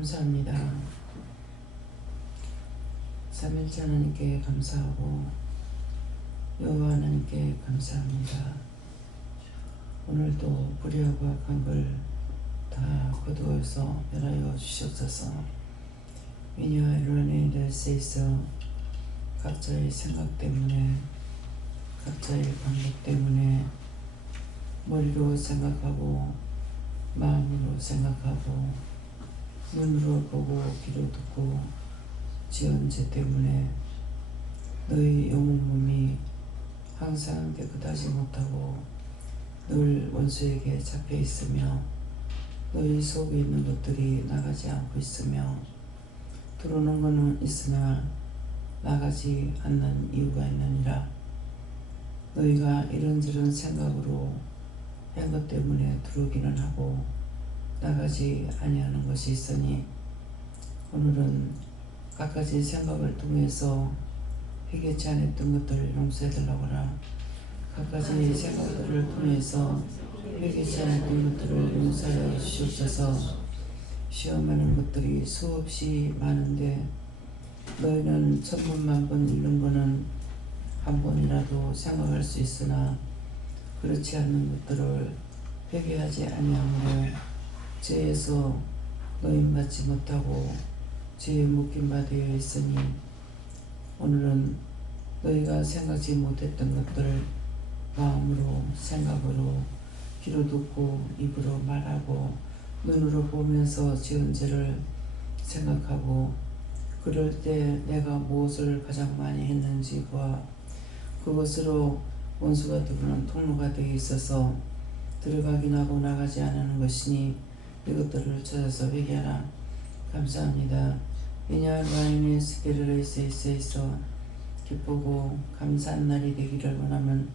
감사합니다. 삼일째 하나님께 감사하고 여호와 하나님께 감사합니다. 오늘도 불의하고 악한 걸 다 거두어서 멸하여 주시옵소서. 미녀와 이론에 대해서 각자의 생각 때문에 각자의 방법 때문에 머리로 생각하고 마음으로 생각하고 눈으로 보고 귀로 듣고 지은 죄 때문에 너희 영혼 몸이 항상 깨끗하지 못하고 늘 원수에게 잡혀 있으며 너희 속에 있는 것들이 나가지 않고 있으며 들어오는 것은 있으나 나가지 않는 이유가 있느니라. 너희가 이런저런 생각으로 한 것 때문에 들어오기는 하고 나가지 아니하는 것이 있으니 오늘은 각가지 생각을 통해서 회개치 않았던 것들을 용서해달라고 하라. 각가지 생각들을 통해서 회개치 않았던 것들을 용서하여 주시옵소서. 시험하는 것들이 수없이 많은데 너희는 천번만 번 읽는 거는 한 번이라도 생각할 수 있으나 그렇지 않는 것들을 회개하지 아니하므로 죄에서 노임받지 못하고 죄에 묶임 바 되어 있으니 오늘은 너희가 생각지 못했던 것들을 마음으로 생각으로 귀로 듣고 입으로 말하고 눈으로 보면서 지은 죄를 생각하고 그럴 때 내가 무엇을 가장 많이 했는지와 그것으로 원수가 들어오는 통로가 되어 있어서 들어가긴 하고 나가지 않는 것이니 이것들을 찾아서 회개하라. 감사합니다. 왜냐하면 와인의 스케르를 있어 기쁘고 감사한 날이 되기를 원하면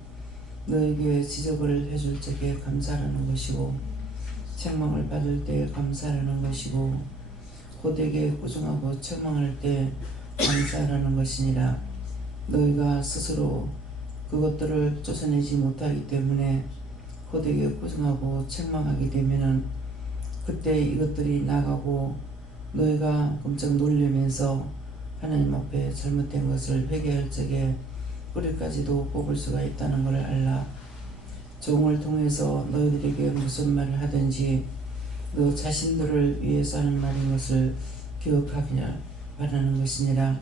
너에게 지적을 해줄 적에 감사하는 것이고 책망을 받을 때 감사하는 것이고 고되게 꾸중하고 책망할 때 감사하는 것이니라. 너희가 스스로 그것들을 쫓아내지 못하기 때문에 고되게 꾸중하고 책망하게 되면은 그때 이것들이 나가고 너희가 깜짝 놀라면서 하나님 앞에 잘못된 것을 회개할 적에 뿌리까지도 뽑을 수가 있다는 걸 알라. 종을 통해서 너희들에게 무슨 말을 하든지 너 자신들을 위해서 하는 말인 것을 기억하기를 바라는 것이니라.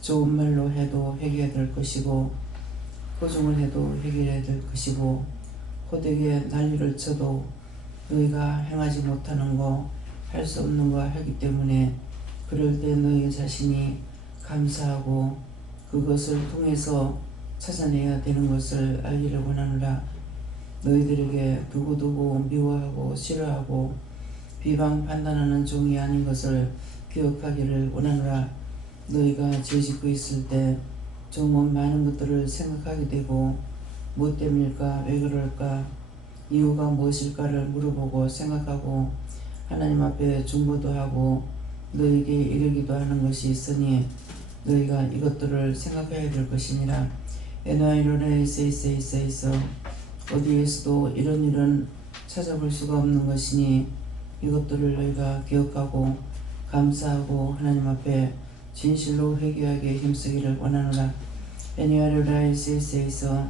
좋은 말로 해도 회개해야 될 것이고 고중을 해도 회개해야 될 것이고 호되게 난리를 쳐도 너희가 행하지 못하는 거 할 수 없는 거 하기 때문에 그럴 때 너희 자신이 감사하고 그것을 통해서 찾아내야 되는 것을 알기를 원하노라. 너희들에게 두고두고 미워하고 싫어하고 비방 판단하는 종이 아닌 것을 기억하기를 원하노라. 너희가 죄짓고 있을 때 종은 많은 것들을 생각하게 되고 무엇 때문일까 왜 그럴까 이유가 무엇일까를 물어보고 생각하고 하나님 앞에 중보도 하고 너에게 이르기도 하는 것이 있으니 너희가 이것들을 생각해야 될 것이니라. 에나이로나 있어 어디에서도 이런 일은 찾아볼 수가 없는 것이니 이것들을 너희가 기억하고 감사하고 하나님 앞에 진실로 회개하게 힘쓰기를 원하노라. 에나이로나 있어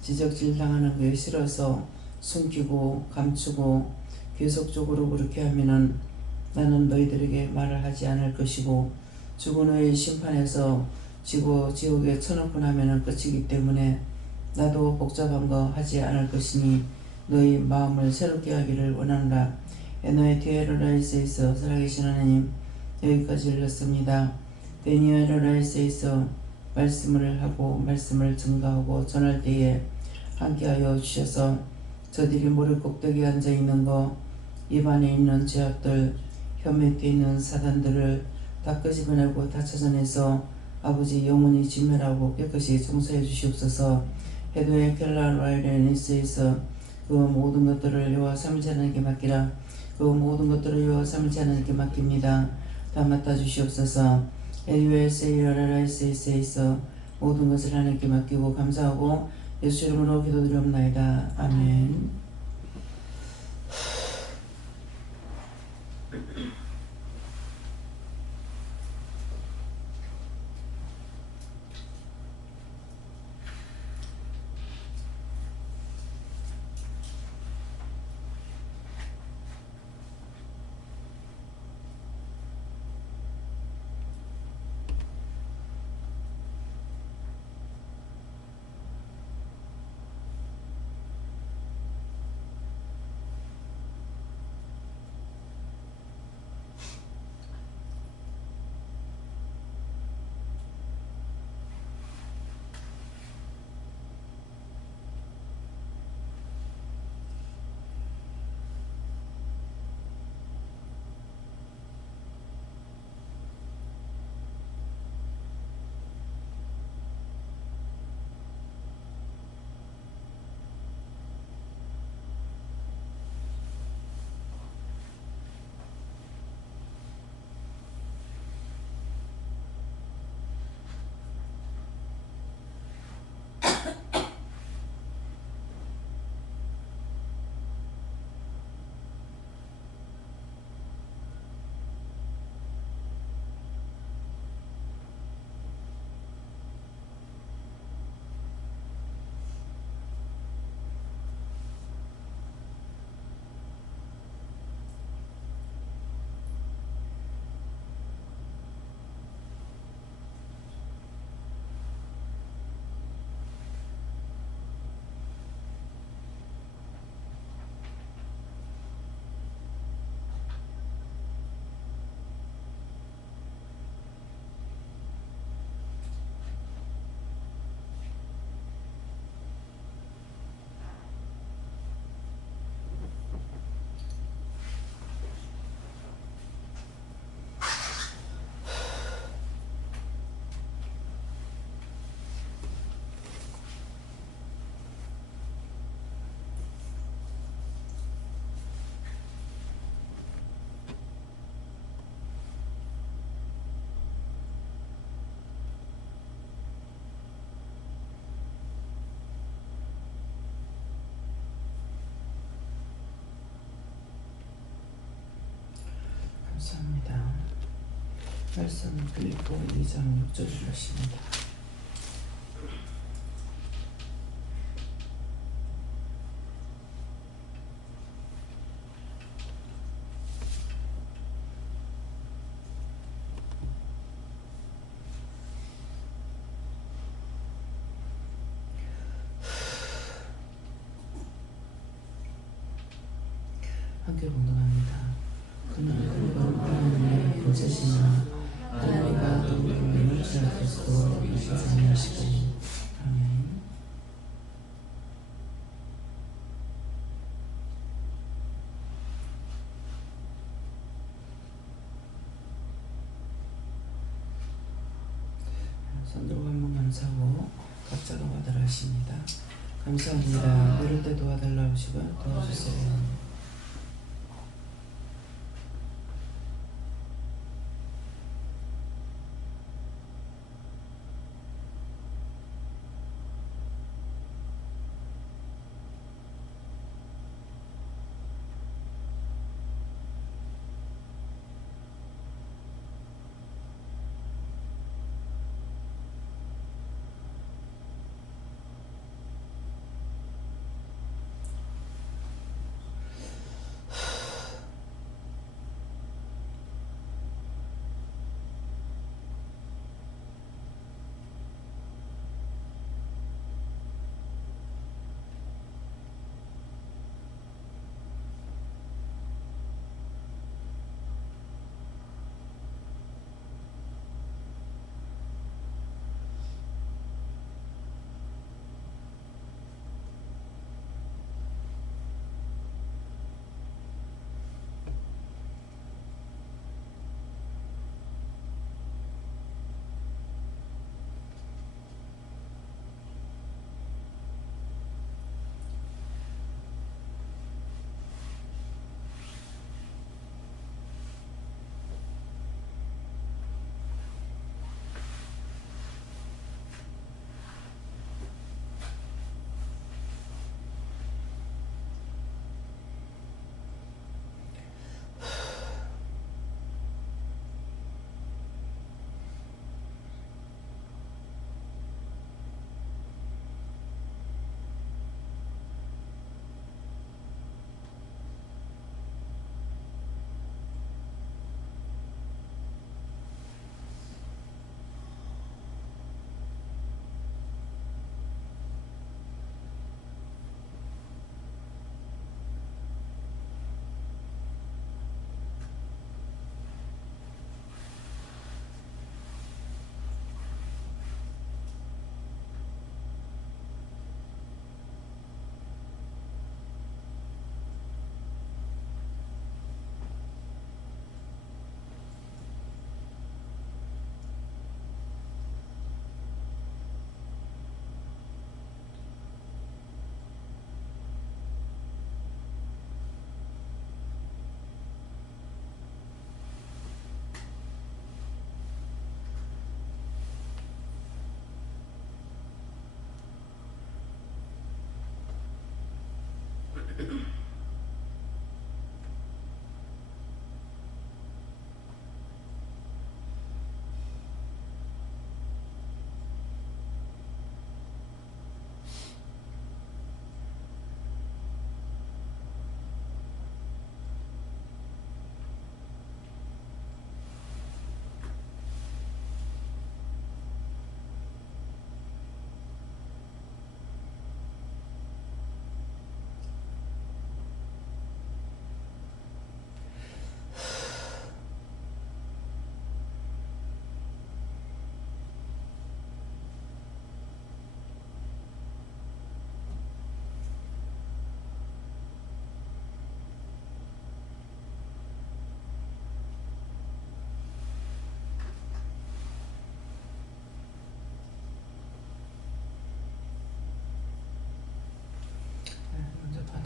지적질 당하는 게 싫어서 숨기고 감추고 계속적으로 그렇게 하면은 나는 너희들에게 말을 하지 않을 것이고 죽은 후의 심판에서 지옥에 쳐놓고 나면은 끝이기 때문에 나도 복잡한 거 하지 않을 것이니 너희 마음을 새롭게 하기를 원하노라. 에너의 테에로라이스에 있어 살아계신 하나님 여기까지 읽었습니다. 베니아로라이스에 있어 말씀을 하고 말씀을 증거하고 전할 때에 함께하여 주셔서 저들이 무릎 꼭대기에 앉아있는 거 입안에 있는 죄악들 혀 밑에 있는 사단들을 다 끄집어내고 다 찾아내서 아버지 영원히 진멸하고 깨끗이 청소해 주시옵소서. 해도의 켈라라이레니스에서 그 모든 것들을 여호와 삼위일체 하나님께 맡기라. 그 모든 것들을 여호와 삼위일체 하나님께 맡깁니다. 다 맡아 주시옵소서. 에유에세이라라이스에서 모든 것을 하나님께 맡기고 감사하고 예수 이름으로 기도드리옵나이다. 아멘. 말씀 빌립보 2장 6절을 하십니다. 함께 공동합니다. 그는 하나님의 인자시나 하나님과 또 우리를 지하께서도 인자하시고 아멘. 손들고 한번 감사하고 각자가 받으라 하십니다. 감사합니다. 이럴 때 도와달라 하시고 도와주세요.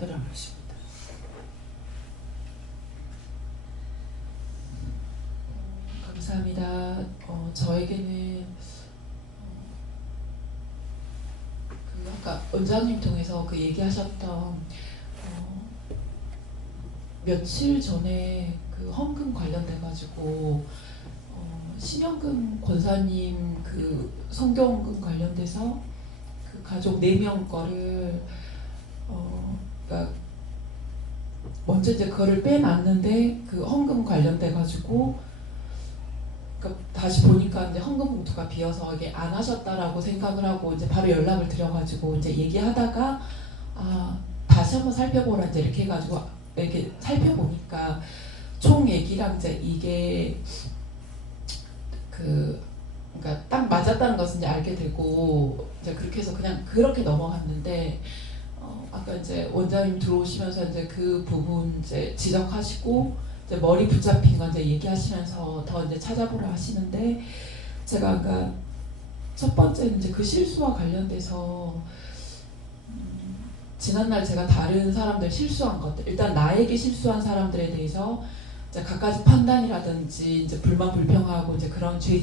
받으라 하십니다. 감사합니다. 저에게는 그 아까 원장님 통해서 그 얘기하셨던 며칠 전에 그 헌금 관련돼 가지고 신영근 권사님 그 성경금 관련돼서 그 가족 4명 거를 그러니까 먼저 이제 그거를 빼놨는데 그 헌금 관련돼 가지고 그러니까 다시 보니까 이제 헌금 봉투가 비어서 이게 안 하셨다라고 생각을 하고 이제 바로 연락을 드려가지고 이제 얘기하다가 다시 한번 살펴보라 이제 이렇게 해가지고 이렇게 살펴보니까 총 얘기랑 이제 이게 그러니까 딱 맞았다는 것은 이제 알게 되고 이제 그렇게 해서 그냥 그렇게 넘어갔는데 아까 이제 원장님 들어오시면서 이제 그 부분 이제 지적하시고 이제 머리 붙잡힌 거 이제 얘기하시면서 더 이제 찾아보라 하시는데 제가 그러니까 첫 번째는 이제 그 실수와 관련돼서 지난날 제가 다른 사람들 실수한 것들 일단 나에게 실수한 사람들에 대해서 이제 갖가지 판단이라든지 이제 불만 불평하고 이제 그런 죄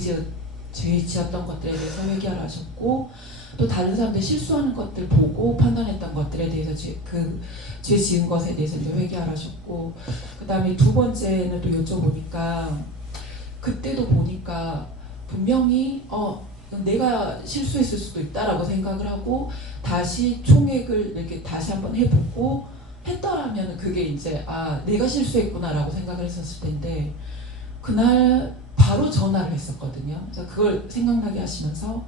지었던 것들에 대해서 회개하라 하셨고 또 다른 사람들 실수하는 것들 보고 판단했던 것들에 대해서 죄 지은 것에 대해서 이제 회개하라 하셨고 그 다음에 두 번째는 또 여쭤보니까 그때도 보니까 분명히 내가 실수했을 수도 있다라고 생각을 하고 다시 총액을 이렇게 다시 한번 해보고 했더라면 그게 이제 내가 실수했구나라고 생각을 했었을 텐데 그날 바로 전화를 했었거든요. 그래서 그걸 생각나게 하시면서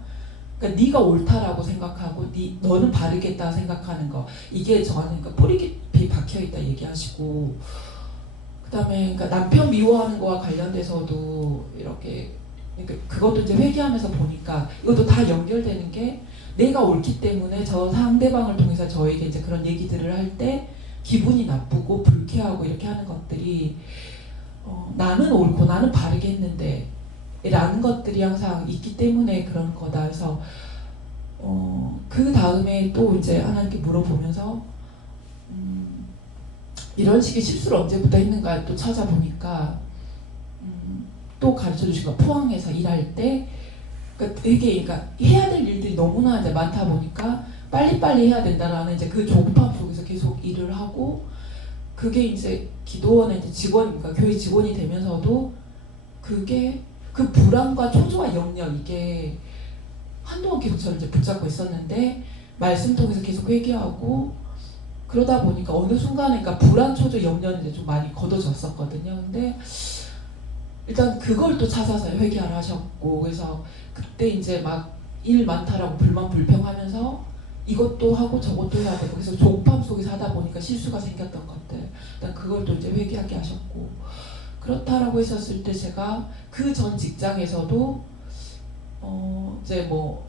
그러니까 네가 옳다라고 생각하고 너는 바르겠다 생각하는 거 이게 저한테 그러니까 뿌리 깊이 박혀있다 얘기하시고 그다음에 그러니까 남편 미워하는 거와 관련돼서도 이렇게 그러니까 그것도 이제 회개하면서 보니까 이것도 다 연결되는 게 내가 옳기 때문에 저 상대방을 통해서 저에게 이제 그런 얘기들을 할 때 기분이 나쁘고 불쾌하고 이렇게 하는 것들이 나는 옳고 나는 바르게 했는데 라는 것들이 항상 있기 때문에 그런 거다. 그래서 그 다음에 또 이제 하나님께 물어보면서 이런 식의 실수를 언제부터 했는가 또 찾아보니까 또 가르쳐 주신 거 포항에서 일할 때 그러니까 되게 그러니까 해야 될 일들이 너무나 이제 많다 보니까 빨리빨리 해야 된다라는 이제 그 조급함 속에서 계속 일을 하고 그게 이제 기도원의 이제 직원이니까 교회 직원이 되면서도 그게 그 불안과 초조와 역력 이게 한동안 계속 저를 이제 붙잡고 있었는데 말씀 통해서 계속 회개하고 그러다 보니까 어느 순간에 그러니까 불안, 초조, 염려는 이제 좀 많이 걷어졌었거든요. 근데 일단 그걸 또 찾아서 회개하라 하셨고 그래서 그때 이제 막 일 많다라고 불만 불평하면서 이것도 하고 저것도 해야 되고 그래서 조급함 속에서 하다 보니까 실수가 생겼던 것들 일단 그걸 또 이제 회개하게 하셨고 그렇다라고 했었을 때 제가 그 전 직장에서도 이제 뭐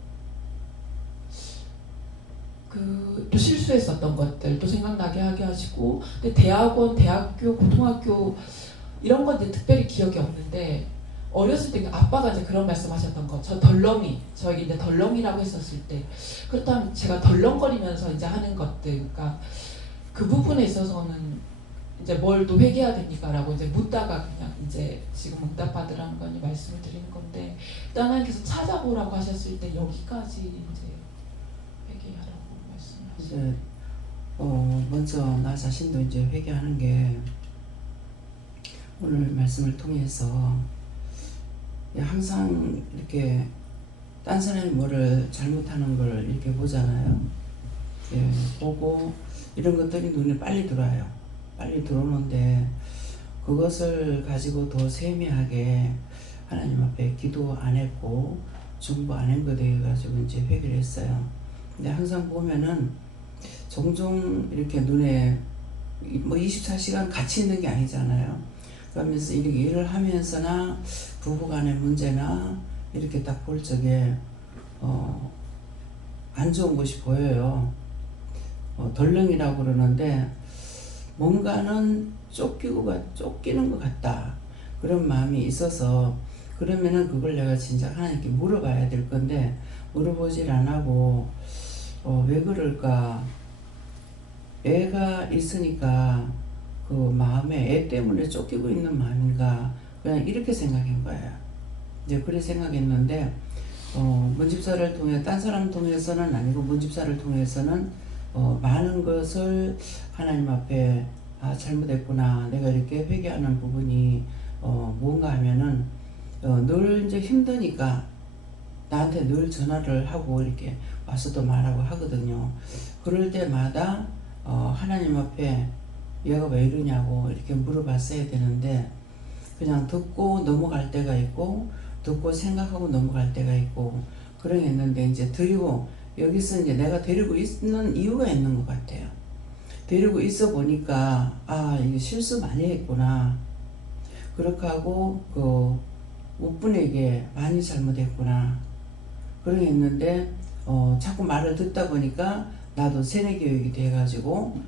또 실수했었던 것들 또 생각나게 하게 하시고 근데 대학원, 대학교, 고등학교 이런 건 이제 특별히 기억이 없는데 어렸을 때 아빠가 이제 그런 말씀하셨던 거 저 덜렁이 저에게 이제 덜렁이라고 했었을 때 그렇다면 제가 덜렁거리면서 이제 하는 것들 그러니까 그 부분에 있어서는 이제 뭘 또 회개해야 됩니까라고 이제 묻다가 그냥 이제 지금 응답받으라는 거니 말씀을 드리는 건데 일단 하나님께서 찾아보라고 하셨을 때 여기까지 이제 회개하라고 말씀하시죠. 이제 먼저 나 자신도 이제 회개하는 게 오늘 말씀을 통해서 항상 이렇게 딴 사람이 뭐를 잘못하는 걸 이렇게 보잖아요. 예, 보고 이런 것들이 눈에 빨리 들어와요. 빨리 들어오는데 그것을 가지고 더 세미하게 하나님 앞에 기도 안 했고 중보 안 한 것에 가지고 이제 회개를 했어요. 근데 항상 보면은 종종 이렇게 눈에 뭐 24시간 같이 있는 게 아니잖아요. 그러면서 이렇게 일을 하면서나 부부간의 문제나 이렇게 딱 볼 적에 안 좋은 것이 보여요. 덜렁이라고 그러는데 뭔가는 쫓기는 것 같다. 그런 마음이 있어서 그러면은 그걸 내가 진짜 하나님께 물어봐야 될 건데 물어보질 안 하고 왜 그럴까? 애가 있으니까 그 마음에 애 때문에 쫓기고 있는 마음인가 그냥 이렇게 생각한 거예요. 이제 그렇게 생각했는데 문집사를 통해 딴 사람 통해서는 아니고 문집사를 통해서는 많은 것을 하나님 앞에 잘못했구나 내가 이렇게 회개하는 부분이 뭔가 하면은 늘 이제 힘드니까 나한테 늘 전화를 하고 이렇게 와서도 말하고 하거든요. 그럴 때마다 하나님 앞에 얘가 왜 이러냐고 이렇게 물어봤어야 되는데 그냥 듣고 넘어갈 때가 있고 듣고 생각하고 넘어갈 때가 있고 그러겠는데 이제 드리고 여기서 이제 내가 데리고 있는 이유가 있는 것 같아요. 데리고 있어 보니까 이게 실수 많이 했구나. 그렇게 하고 우분에게 많이 잘못했구나. 그러겠는데 자꾸 말을 듣다 보니까 나도 세뇌 교육이 돼가지고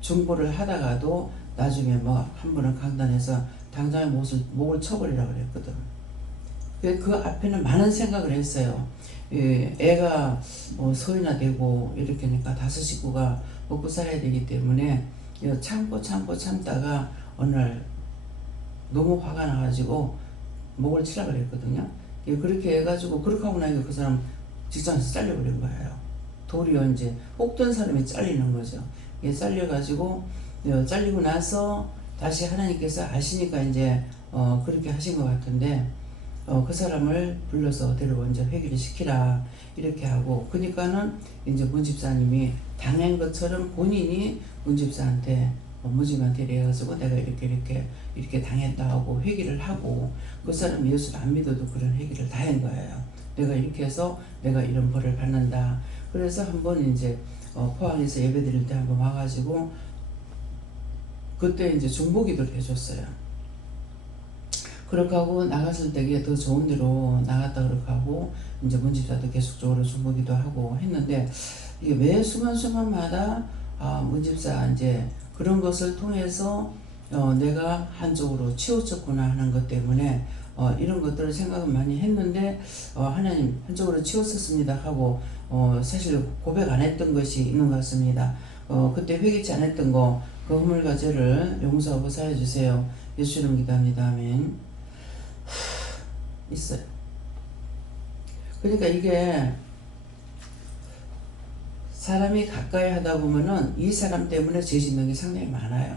중보를 하다가도 나중에 한 번은 강단에서 당장에 목을 쳐버리라고 그랬거든. 그 앞에는 많은 생각을 했어요. 애가 소위나 되고 이렇게 하니까 5 식구가 먹고 살아야 되기 때문에 참다가 어느 날 너무 화가 나가지고 목을 치라 그랬거든요. 그렇게 해가지고 그렇게 하고 나니까 그 사람 직장에서 잘려버린 거예요. 도리어 이제 뽑던 사람이 잘리는 거죠. 잘려가지고 잘리고 나서 다시 하나님께서 아시니까 이제 그렇게 하신 것 같은데 그 사람을 불러서 데리고 이제 회개를 시키라 이렇게 하고 그러니까는 이제 문집사님이 당한 것처럼 본인이 문집사한테 무지한테 이래가지고 내가 이렇게 당했다 하고 회개를 하고 그 사람 예수를 안 믿어도 그런 회개를 다 한 거예요. 내가 이렇게 해서 내가 이런 벌을 받는다. 그래서 한번 이제 포항에서 예배 드릴 때 한번 와가지고 그때 이제 중보기도를 해줬어요. 그렇게 하고 나갔을 때 더 좋은 데로 나갔다 그렇게 하고 이제 문집사도 계속적으로 중보기도 하고 했는데 이게 매 순간순간마다 문집사 이제 그런 것을 통해서 내가 한쪽으로 치우쳤구나 하는 것 때문에 이런 것들을 생각은 많이 했는데 하나님 한쪽으로 치웠었습니다 하고 사실 고백 안 했던 것이 있는 것 같습니다. 그때 회개치 안 했던 거 그 허물과 죄를 용서하고 사해 주세요. 예수 이름 기도합니다. 아멘. 있어요. 그러니까 이게 사람이 가까이 하다 보면은 이 사람 때문에 죄 짓는 게 상당히 많아요.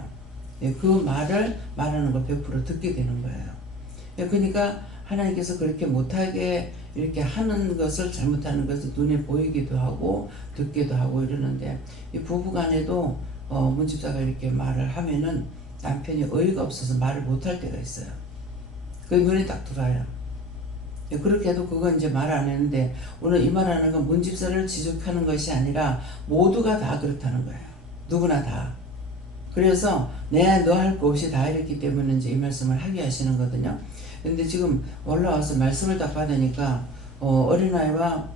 그 말을 말하는 걸 100% 듣게 되는 거예요. 그러니까 하나님께서 그렇게 못하게 이렇게 하는 것을 잘못하는 것을 눈에 보이기도 하고 듣기도 하고 이러는데 이 부부간에도 문집사가 이렇게 말을 하면은 남편이 어이가 없어서 말을 못할 때가 있어요. 그게 눈에 딱 들어와요. 그렇게 해도 그건 이제 말 안 했는데 오늘 이 말하는 건 문집사를 지적하는 것이 아니라 모두가 다 그렇다는 거예요. 누구나 다. 그래서 너 할 거 없이 다 이랬기 때문에 이제 이 말씀을 하게 하시는 거거든요. 근데 지금 올라와서 말씀을 딱 받으니까 어린아이와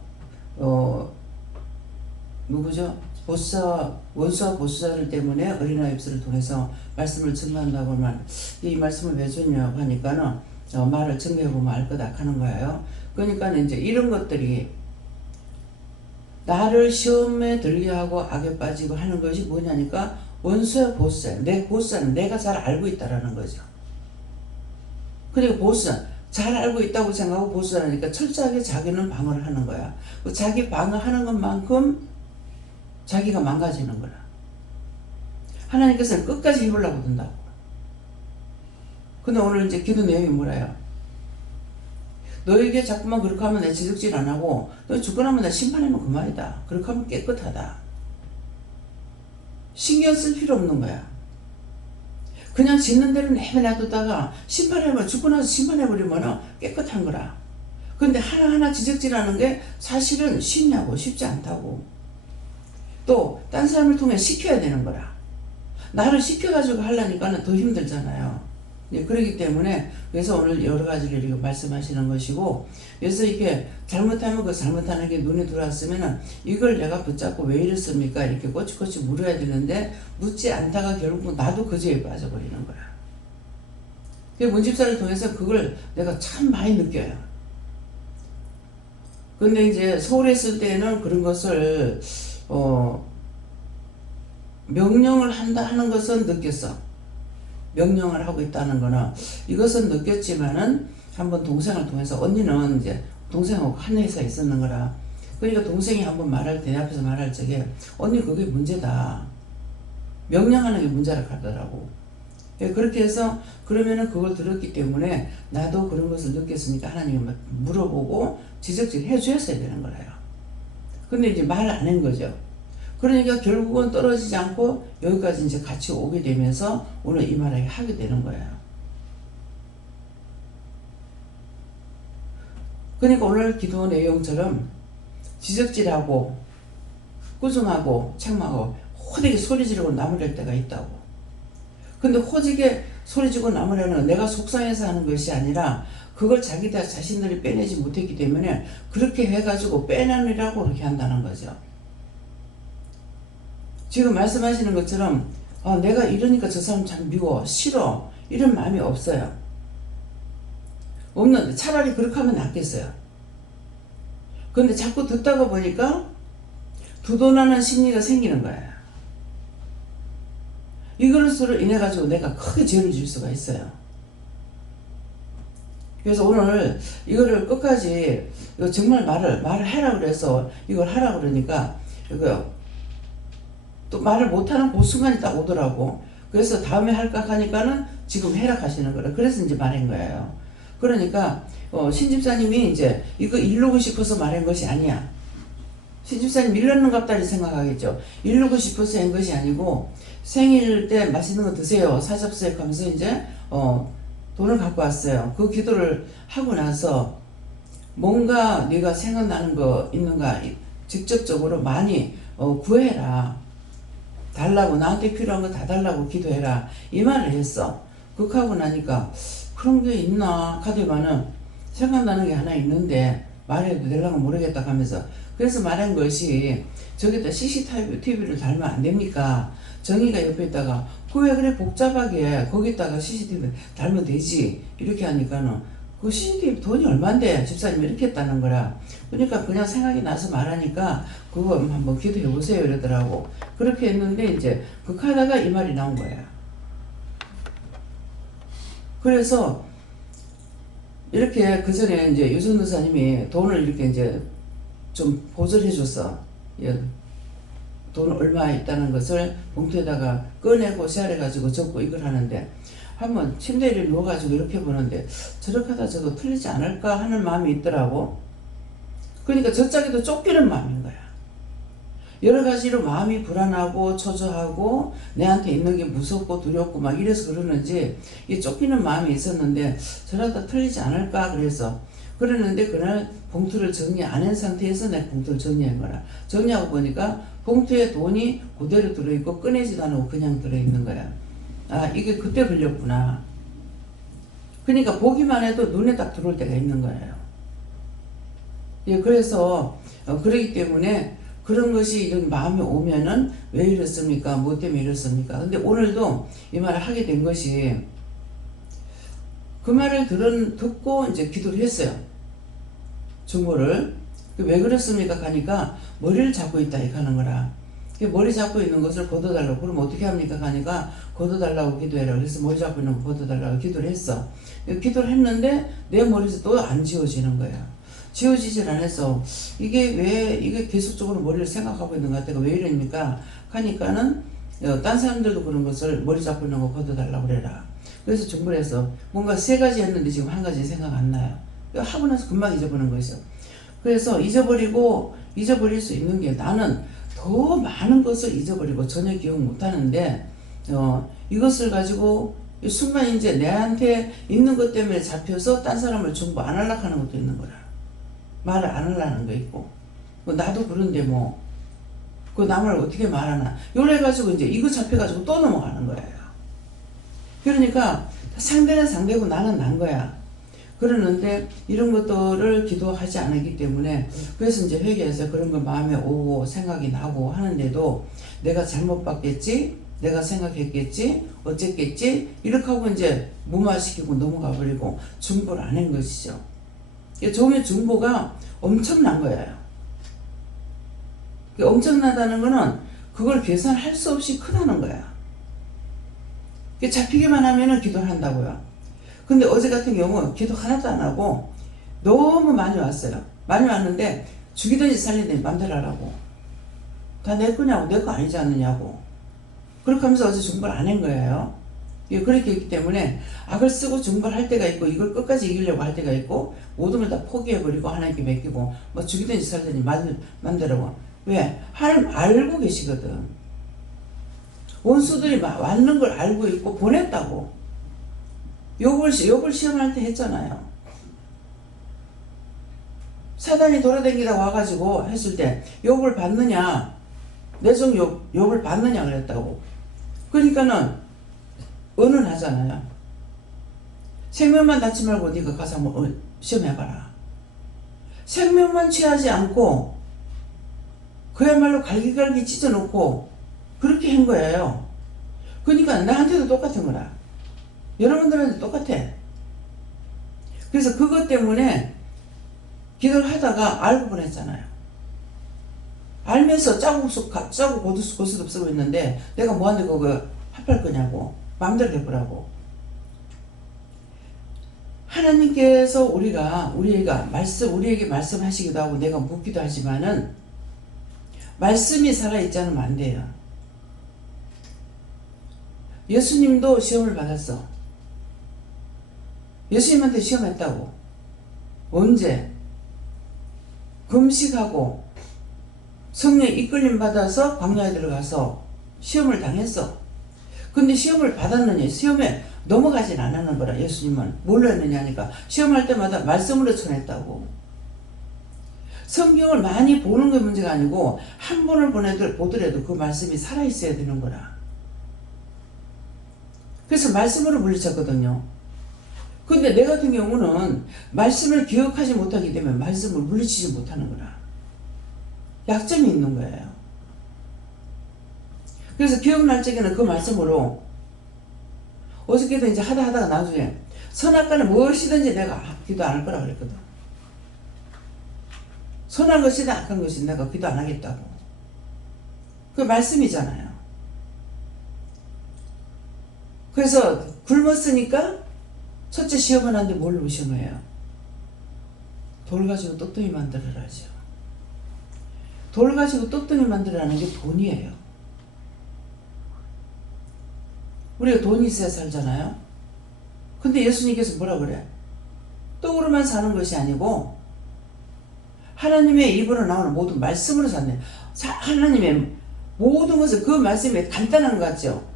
누구죠? 원수와 보수자를 때문에 어린아이 입술을 통해서 말씀을 증거한다고 하면 이 말씀을 왜 줬냐고 하니까는 말을 증거해보면 알 거다 하는 거예요. 그러니까 이제 이런 것들이 나를 시험에 들게 하고 악에 빠지고 하는 것이 뭐냐니까 원수와 보수자. 내 보수자는 내가 잘 알고 있다라는 거죠. 그리고 보수자 잘 알고 있다고 생각하고 보수자니까 철저하게 자기는 방어를 하는 거야. 자기 방어하는 것만큼 자기가 망가지는 거라. 하나님께서는 끝까지 해보려고 든다고. 근데 오늘 이제 기도 내용이 뭐라요? 너에게 자꾸만 그렇게 하면 내 지적질 안 하고 너 죽고 나면 내 심판하면 그만이다. 그렇게 하면 깨끗하다. 신경 쓸 필요 없는 거야. 그냥 짓는 대로 내버려두다가 심판해버리면 죽고 나서 심판해버리면 깨끗한 거라. 근데 하나하나 지적질하는 게 사실은 쉽냐고 쉽지 않다고. 또 딴 사람을 통해 시켜야 되는 거라. 나를 시켜가지고 하려니까는 더 힘들잖아요. 그렇기 때문에 그래서 오늘 여러 가지를 이렇게 말씀하시는 것이고 그래서 이렇게 잘못하면 그 잘못하는 게 눈에 들어왔으면은 이걸 내가 붙잡고 왜 이랬습니까? 이렇게 꼬치꼬치 물어야 되는데 묻지 않다가 결국 나도 그 죄에 빠져버리는 거야. 그 문집사를 통해서 그걸 내가 참 많이 느껴요. 근데 이제 서울에 있을 때는 그런 것을 명령을 한다 하는 것은 느꼈어. 명령을 하고 있다는 거는 이것은 느꼈지만은 한번 동생을 통해서 언니는 이제 동생하고 한 회사에 있었는 거라. 그러니까 동생이 한번 말할 때 내 앞에서 말할 적에 언니 그게 문제다. 명령하는 게 문제라 하더라고. 예, 그렇게 해서 그러면은 그걸 들었기 때문에 나도 그런 것을 느꼈으니까 하나님이 물어보고 지적질 해주셨어야 되는 거예요. 근데 이제 말을 안 한 거죠. 그러니까 결국은 떨어지지 않고 여기까지 이제 같이 오게 되면서 오늘 이 말을 하게 되는 거예요. 그러니까 오늘 기도 내용처럼 지적질하고 꾸중하고 책망하고 호되게 소리 지르고 나무랄 때가 있다고. 근데 호지게 소리 지르고 나무라는 건 내가 속상해서 하는 것이 아니라 그걸 자신들이 빼내지 못했기 때문에 그렇게 해가지고 빼내느라고 그렇게 한다는 거죠. 지금 말씀하시는 것처럼 내가 이러니까 저 사람 참 미워, 싫어 이런 마음이 없어요. 없는데 차라리 그렇게 하면 낫겠어요. 근데 자꾸 듣다가 보니까 두둔하는 심리가 생기는 거예요. 이것으로 인해 가지고 내가 크게 죄를 질 수가 있어요. 그래서 오늘 이거를 끝까지 정말 말을 해라 그래서 이걸 하라 그러니까 이거 또 말을 못하는 그 순간이 딱 오더라고. 그래서 다음에 할까 하니까는 지금 해라 하시는 거라. 그래서 이제 말한 거예요. 그러니까 신집사님이 이제 이거 이루고 싶어서 말한 것이 아니야. 신집사님 일렀는 갑다리 생각하겠죠. 이루고 싶어서 한 것이 아니고 생일 때 맛있는 거 드세요. 사잡세요 하면서 이제 돈을 갖고 왔어요. 그 기도를 하고 나서 뭔가 네가 생각나는 거 있는가 직접적으로 많이 구해라. 달라고 나한테 필요한 거 다 달라고 기도해라. 이 말을 했어. 그렇게 하고 나니까 그런 게 있나 카드만은 생각나는 게 하나 있는데 말해도 되려고 모르겠다 하면서 그래서 말한 것이 저기다 CCTV를 달면 안 됩니까? 정의가 옆에 있다가 왜 그래 복잡하게 거기다가 CCTV 달면 되지 이렇게 하니까는 그 CCTV 돈이 얼만데 집사님이 이렇게 했다는 거라. 그러니까 그냥 생각이 나서 말하니까 그거 한번 기도해 보세요 이러더라고. 그렇게 했는데 이제 그렇게 하다가 이 말이 나온 거야. 그래서 이렇게 그 전에 이제 유선 도사님이 돈을 이렇게 이제 좀 보조해 줬어. 돈 얼마 있다는 것을 봉투에다가 꺼내고 세알해가지고 적고 이걸 하는데 한번 침대에 누워가지고 이렇게 보는데 저렇게 하다 저도 틀리지 않을까 하는 마음이 있더라고. 그러니까 저짝에도 쫓기는 마음인 거야. 여러 가지로 마음이 불안하고 초조하고 내한테 있는 게 무섭고 두렵고 막 이래서 그러는지 이 쫓기는 마음이 있었는데 저러다 틀리지 않을까 그래서 그러는데 그날 봉투를 정리 안 한 상태에서 내가 봉투를 정리한 거라. 정리하고 보니까 봉투에 돈이 그대로 들어있고 꺼내지도 않고 그냥 들어있는 거야. 아 이게 그때 걸렸구나. 그러니까 보기만 해도 눈에 딱 들어올 때가 있는 거예요. 예, 그래서 그러기 때문에 그런 것이 이런 마음이 오면은 왜 이렇습니까? 뭐 때문에 이렇습니까? 근데 오늘도 이 말을 하게 된 것이 그 말을 듣고 이제 기도를 했어요. 중보를. 왜 그렇습니까? 하니까 머리를 잡고 있다 이렇게 하는 거라. 머리 잡고 있는 것을 걷어달라고. 그럼 어떻게 합니까? 하니까 걷어달라고 기도해라. 그래서 머리 잡고 있는 거 걷어달라고 기도를 했어. 기도를 했는데 내 머리에서 또 안 지워지는 거야. 지워지질 않아서 이게 계속적으로 머리를 생각하고 있는 것 같아. 왜 이러니까 하니까는 딴 사람들도 그런 것을 머리 잡고 있는 거 걷어달라고 그래라. 그래서 중보를 해서 뭔가 3가지 했는데 지금 1가지 생각 안 나요. 하고 나서 금방 잊어버리는 거죠. 그래서 잊어버릴 수 있는 게 나는 더 많은 것을 잊어버리고 전혀 기억 못 하는데 이것을 가지고 순간 이제 내한테 있는 것 때문에 잡혀서 딴 사람을 중보 안 하려고 하는 것도 있는 거라. 말을 안 하려는 거 있고 나도 그런데 그 남을 어떻게 말하나 요래가지고 이제 이거 잡혀가지고 또 넘어가는 거예요. 그러니까 상대는 상대고 나는 난 거야. 그러는데 이런 것들을 기도하지 않았기 때문에 그래서 이제 회개해서 그런 거 마음에 오고 생각이 나고 하는데도 내가 잘못 봤겠지, 내가 생각했겠지, 어쨌겠지 이렇게 하고 이제 무마시키고 넘어가 버리고 중보를 안 한 것이죠. 종의 중보가 엄청난 거예요. 엄청나다는 거는 그걸 계산할 수 없이 크다는 거야. 잡히기만 하면은 기도를 한다고요. 근데 어제 같은 경우 기도 하나도 안 하고 너무 많이 왔어요. 많이 왔는데 죽이든지 살리든지 맘대로 하라고. 다 내 거냐고, 내 거 아니지 않느냐고. 그렇게 하면서 어제 중보를 안 한 거예요. 예, 그렇게 있기 때문에 악을 쓰고 중발할 때가 있고 이걸 끝까지 이기려고 할 때가 있고 모든 걸 다 포기해버리고 하나님께 맡기고 뭐 죽이든지 살든지 맘대로. 왜? 하나님 알고 계시거든. 원수들이 왔는 걸 알고 있고 보냈다고. 욥을 시험할 때 했잖아요. 사단이 돌아다니다 와가지고 했을 때 욥을 받느냐, 내 종 욥을 받느냐 그랬다고. 그러니까는 은은하잖아요. 생명만 낳지 말고 네가 가서 한번 시험해봐라. 생명만 취하지 않고 그야말로 갈기갈기 찢어놓고 그렇게 한 거예요. 그러니까 나한테도 똑같은 거라. 여러분들한테 똑같아. 그래서 그것 때문에 기도를 하다가 알고 보냈잖아요. 알면서 짜고 고스톱 쓰고 있는데 내가 뭐하는데 그거 합할 거냐고. 마음대로 해보라고. 하나님께서 우리에게 말씀하시기도 하고 내가 묻기도 하지만은 말씀이 살아있지 않으면 안 돼요. 예수님도 시험을 받았어. 예수님한테 시험했다고. 언제? 금식하고 성령 이끌림 받아서 광야에 들어가서 시험을 당했어. 근데 시험을 받았느니 시험에 넘어가진 않았는 거라. 예수님은 뭘로 했느냐 하니까 시험할 때마다 말씀으로 쳐냈다고. 성경을 많이 보는 게 문제가 아니고 한 번을 보더라도 그 말씀이 살아있어야 되는 거라. 그래서 말씀으로 물리쳤거든요. 근데 내 같은 경우는 말씀을 기억하지 못하기 때문에 말씀을 물리치지 못하는 거라. 약점이 있는 거예요. 그래서 기억날 적에는 그 말씀으로 어저께도 이제 하다가 나중에 선악과는 무엇이든지 내가 기도 안 할 거라고 그랬거든. 선한 것이든 악한 것이든 내가 기도 안 하겠다고. 그 말씀이잖아요. 그래서 굶었으니까 첫째 시험을 하는데 뭘로 시험해요? 돌 가지고 똑똑이 만들어라죠. 돌 가지고 똑똑이 만들어라는 게 돈이에요. 우리가 돈이 있어야 살잖아요. 근데 예수님께서 뭐라 그래? 떡으로만 사는 것이 아니고 하나님의 입으로 나오는 모든 말씀으로 사네. 하나님의 모든 것을 그 말씀이 간단한 것 같죠?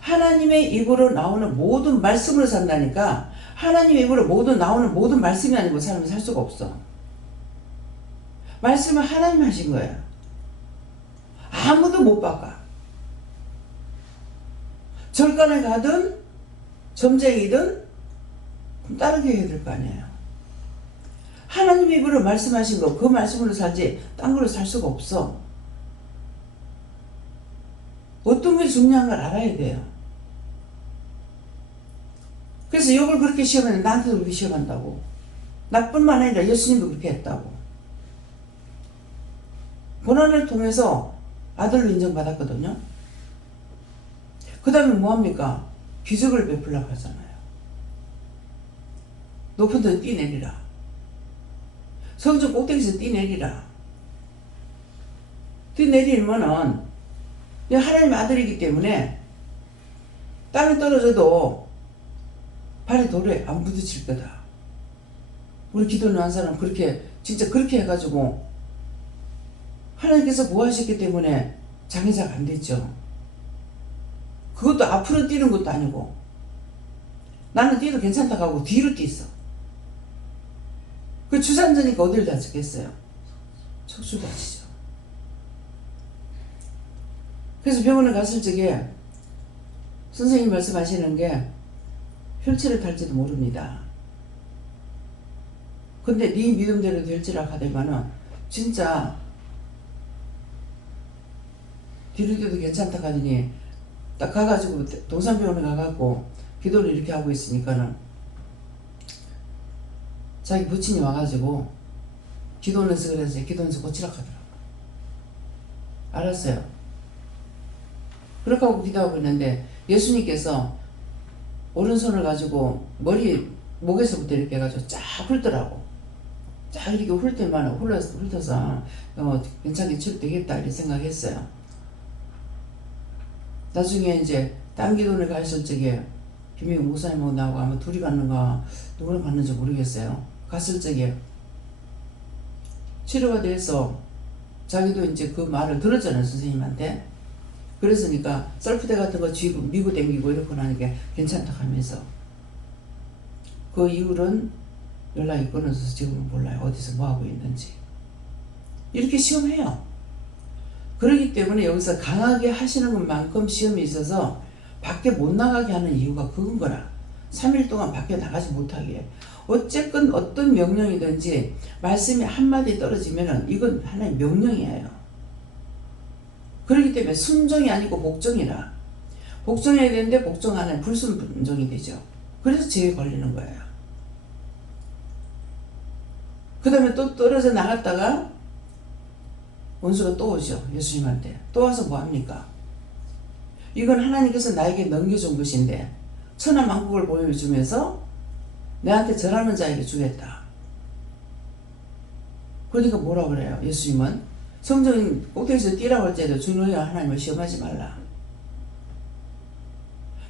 하나님의 입으로 나오는 모든 말씀으로 산다니까 하나님의 입으로 나오는 모든 말씀이 아니고 사람이 살 수가 없어. 말씀을 하나님 하신 거야. 아무도 못 바꿔. 절간에 가든 점쟁이든 따르게 해야 될 거 아니에요. 하나님 입으로 말씀하신 거 그 말씀으로 살지 딴 걸로 살 수가 없어. 어떤 게 중요한 걸 알아야 돼요. 그래서 욥을 그렇게 시험했는데 나한테도 그렇게 시험한다고. 나뿐만 아니라 예수님도 그렇게 했다고. 고난을 통해서 아들로 인정받았거든요. 그 다음에 뭐합니까? 기적을 베풀라고 하잖아요. 높은 데 뛰내리라. 성전 꼭대기에서 뛰내리라. 뛰내리면은 하나님 아들이기 때문에 땅에 떨어져도 발이 돌에 안 부딪힐 거다. 우리 기도는 한 사람 그렇게 진짜 그렇게 해가지고 하나님께서 보호하셨기 때문에 장애자가 안 됐죠. 그것도 앞으로 뛰는 것도 아니고 나는 뛰도 괜찮다고 하고 뒤로 뛰었어. 그 주산자니까 어딜 다치겠어요? 척추 다치죠. 그래서 병원에 갔을 적에 선생님 말씀하시는 게 휠체어를 탈지도 모릅니다. 근데 네 믿음대로 될지라 하더니만은 진짜 뒤로 뛰어도 괜찮다 하더니 딱 가가지고 동산병원에 가갖고 기도를 이렇게 하고 있으니까는 자기 부친이 와가지고 기도원에서 그래서 기도원에서 고치라 하더라고. 알았어요. 그렇게 하고 기도하고 있는데 예수님께서 오른손을 가지고 머리 목에서부터 이렇게 해가지고 쫙 훑더라고. 쫙 이렇게 훑을 때만 훑어서 괜찮게 치료되겠다 이렇게 생각했어요. 나중에 이제 단기돈에 가 있을 적에 김영희 목사님하고 나하고 아마 둘이 갔는가 누구랑 갔는지 모르겠어요. 갔을 적에 치료가 돼서 자기도 이제 그 말을 들었잖아요, 선생님한테. 그랬으니까 썰프대 같은 거 쥐고 미고 댕기고 이렇게 하니까 괜찮다 하면서 그 이후로는 연락이 끊어져서 지금은 몰라요. 어디서 뭐 하고 있는지. 이렇게 시험해요. 그렇기 때문에 여기서 강하게 하시는 것만큼 시험이 있어서 밖에 못 나가게 하는 이유가 그건 거라. 3일 동안 밖에 나가지 못하게. 어쨌건 어떤 명령이든지 말씀이 한마디 떨어지면은 이건 하나의 명령이에요. 그렇기 때문에 순종이 아니고 복종이라. 복종해야 되는데 복종 안 하면 불순종이 되죠. 그래서 죄에 걸리는 거예요. 그 다음에 또 떨어져 나갔다가 원수가 또 오죠. 예수님한테. 또 와서 뭐합니까? 이건 하나님께서 나에게 넘겨준 것인데 천하만국을 보여주면서 내한테 절하는 자에게 주겠다. 그러니까 뭐라 그래요? 예수님은 성전 꼭대기에서 뛰라고 할 때도 주 너희와 하나님을 시험하지 말라.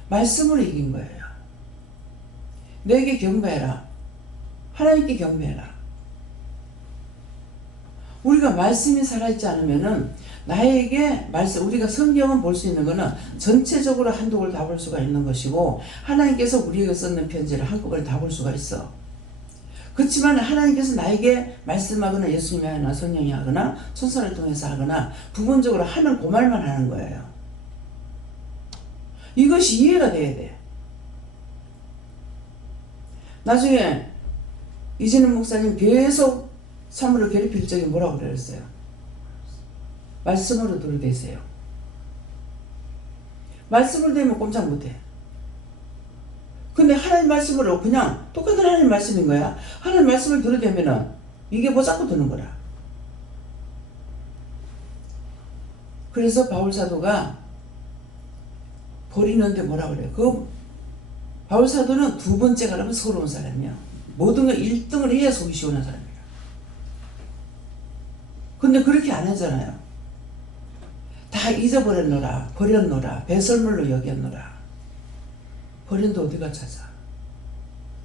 말씀으로 이긴 거예요. 내게 경배해라. 하나님께 경배해라. 우리가 말씀이 살아있지 않으면은 나에게 말씀, 우리가 성경은 볼 수 있는 거는 전체적으로 한독을 다 볼 수가 있는 것이고 하나님께서 우리에게 썼는 편지를 한꺼번에 다 볼 수가 있어. 그렇지만 하나님께서 나에게 말씀하거나 예수님이 하거나 성령이 하거나 천사를 통해서 하거나 부분적으로 하는 그 말만 하는 거예요. 이것이 이해가 돼야 돼. 나중에 이진우 목사님 계속 사물을 괴롭힐 적에 뭐라고 그랬어요? 말씀으로 들이대세요. 말씀을 대면 꼼짝 못해. 근데 하나님 말씀으로 그냥 똑같은 하나님 말씀인 거야. 하나님 말씀을 들이대면은 이게 뭐 자꾸 드는 거라. 그래서 바울사도가 버리는데 뭐라 그래요? 그 바울사도는 두 번째 가라면 서러운 사람이야. 모든 걸 1등을 해야 속이 시원한 사람이야. 근데 그렇게 안 하잖아요. 다 잊어버렸노라, 버렸노라, 배설물로 여겼노라. 버렸는데 어디가 찾아?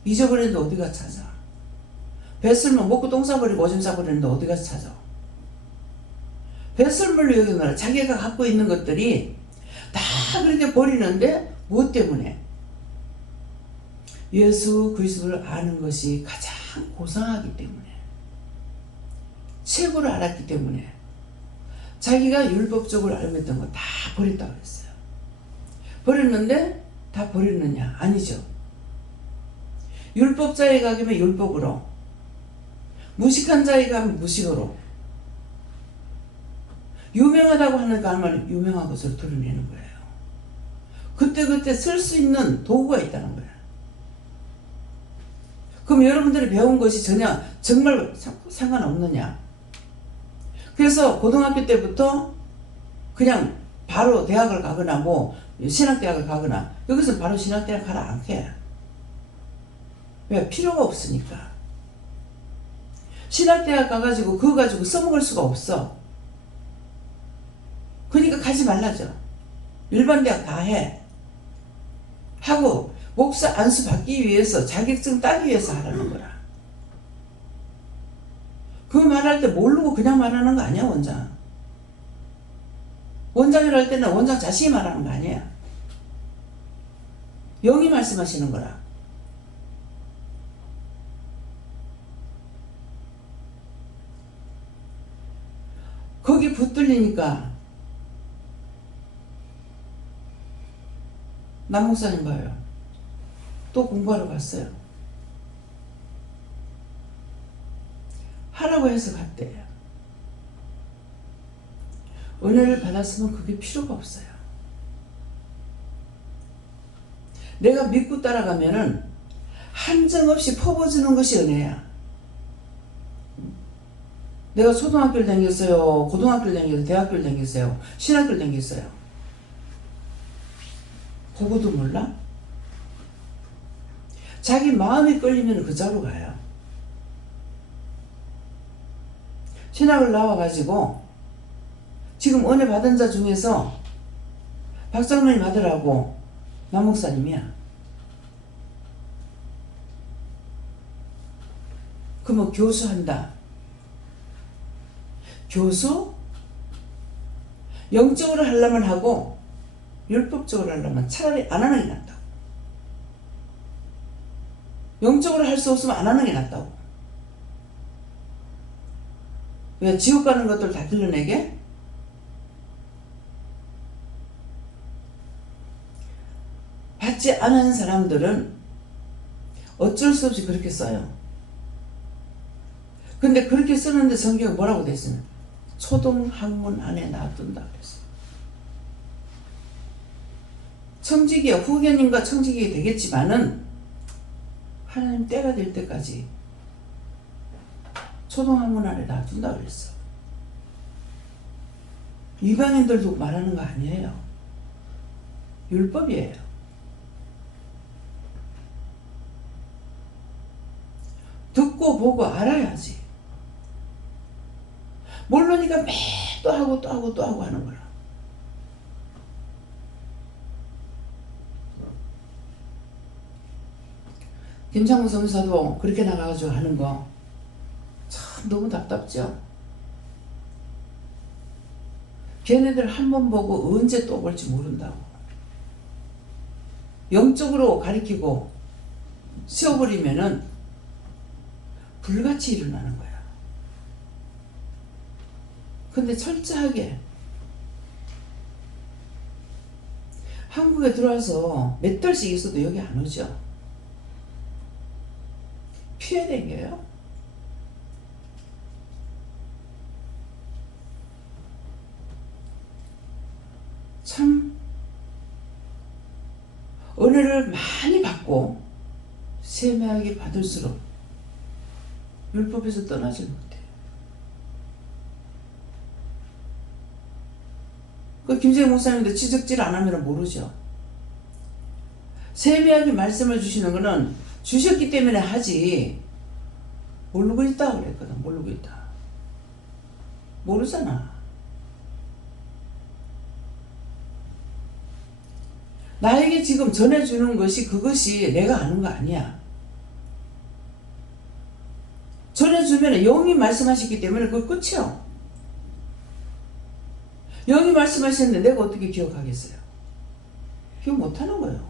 잊어버렸는데 어디가 찾아? 배설물 먹고 똥 싸버리고 오줌 싸버렸는데 어디가 찾아? 배설물로 여겼노라. 자기가 갖고 있는 것들이 다 그렇게 버리는데 무엇 때문에? 예수 그리스도를 아는 것이 가장 고상하기 때문에, 최고를 알았기 때문에 자기가 율법적으로 알고 있던 거 다 버렸다고 했어요. 버렸는데 다 버렸느냐? 아니죠. 율법자에 가면 율법으로, 무식한 자에 가면 무식으로, 유명하다고 하는 가면 유명한 것을 드러내는 거예요. 그때그때 쓸 수 있는 도구가 있다는 거예요. 그럼 여러분들이 배운 것이 전혀 정말 상관없느냐? 그래서 고등학교 때부터 그냥 바로 대학을 가거나 뭐 신학대학을 가거나 여기서 바로 신학대학 가라 안 해. 왜? 필요가 없으니까. 신학대학 가가지고 그거 가지고 써먹을 수가 없어. 그러니까 가지 말라죠. 일반 대학 다 해. 하고 목사 안수 받기 위해서 자격증 따기 위해서 하라는 거라. 그 말할 때 모르고 그냥 말하는 거 아니야, 원장. 원장이라 할 때는 원장 자신이 말하는 거 아니야. 영이 말씀하시는 거라. 거기 붙들리니까 남 목사님 봐요. 또 공부하러 갔어요. 하라고 해서 갔대요. 은혜를 받았으면 그게 필요가 없어요. 내가 믿고 따라가면은 한정없이 퍼부어주는 것이 은혜야. 내가 초등학교를 다녔어요. 고등학교를 다녔어요. 대학교를 다녔어요. 신학교를 다녔어요. 그거도 몰라? 자기 마음이 끌리면 그 자로 가요. 신학을 나와가지고 지금 은혜 받은 자 중에서 박장로님 아들하고 남 목사님이야. 그러면 교수한다. 교수? 영적으로 하려면 하고 율법적으로 하려면 차라리 안 하는 게 낫다고. 영적으로 할 수 없으면 안 하는 게 낫다고. 왜? 지옥 가는 것들 다 길러내게? 받지 않은 사람들은 어쩔 수 없이 그렇게 써요. 근데 그렇게 쓰는데 성경에 뭐라고 돼 있으면 초등학문 안에 놔둔다 그랬어요. 청지기, 후견인과 청지기 되겠지만은 하나님 때가 될 때까지 초등학문 안에 놔둔다 그랬어. 이방인들 두고 말하는 거 아니에요. 율법이에요. 듣고 보고 알아야지. 모르니까 매 또 하고 또 하고 또 하고 하는 거라. 김창훈 성사도 그렇게 나가가지고 하는 거 참 너무 답답죠. 걔네들 한 번 보고 언제 또 볼지 모른다고. 영적으로 가리키고 세워버리면은 불같이 일어나는 거야. 근데 철저하게 한국에 들어와서 몇 달씩 있어도 여기 안 오죠. 피해 다녀요. 참 은혜를 많이 받고 세매하게 받을수록 율법에서 떠나질 못해. 그 김재영 목사님도 지적질 안 하면 모르죠. 세미하게 말씀을 주시는 거는 주셨기 때문에 하지 모르고 있다 그랬거든. 모르고 있다. 모르잖아. 나에게 지금 전해주는 것이 그것이 내가 아는 거 아니야. 전해주면 영이 말씀하셨기 때문에 그거 끝이야. 영이 말씀하셨는데 내가 어떻게 기억하겠어요? 기억 못하는 거예요.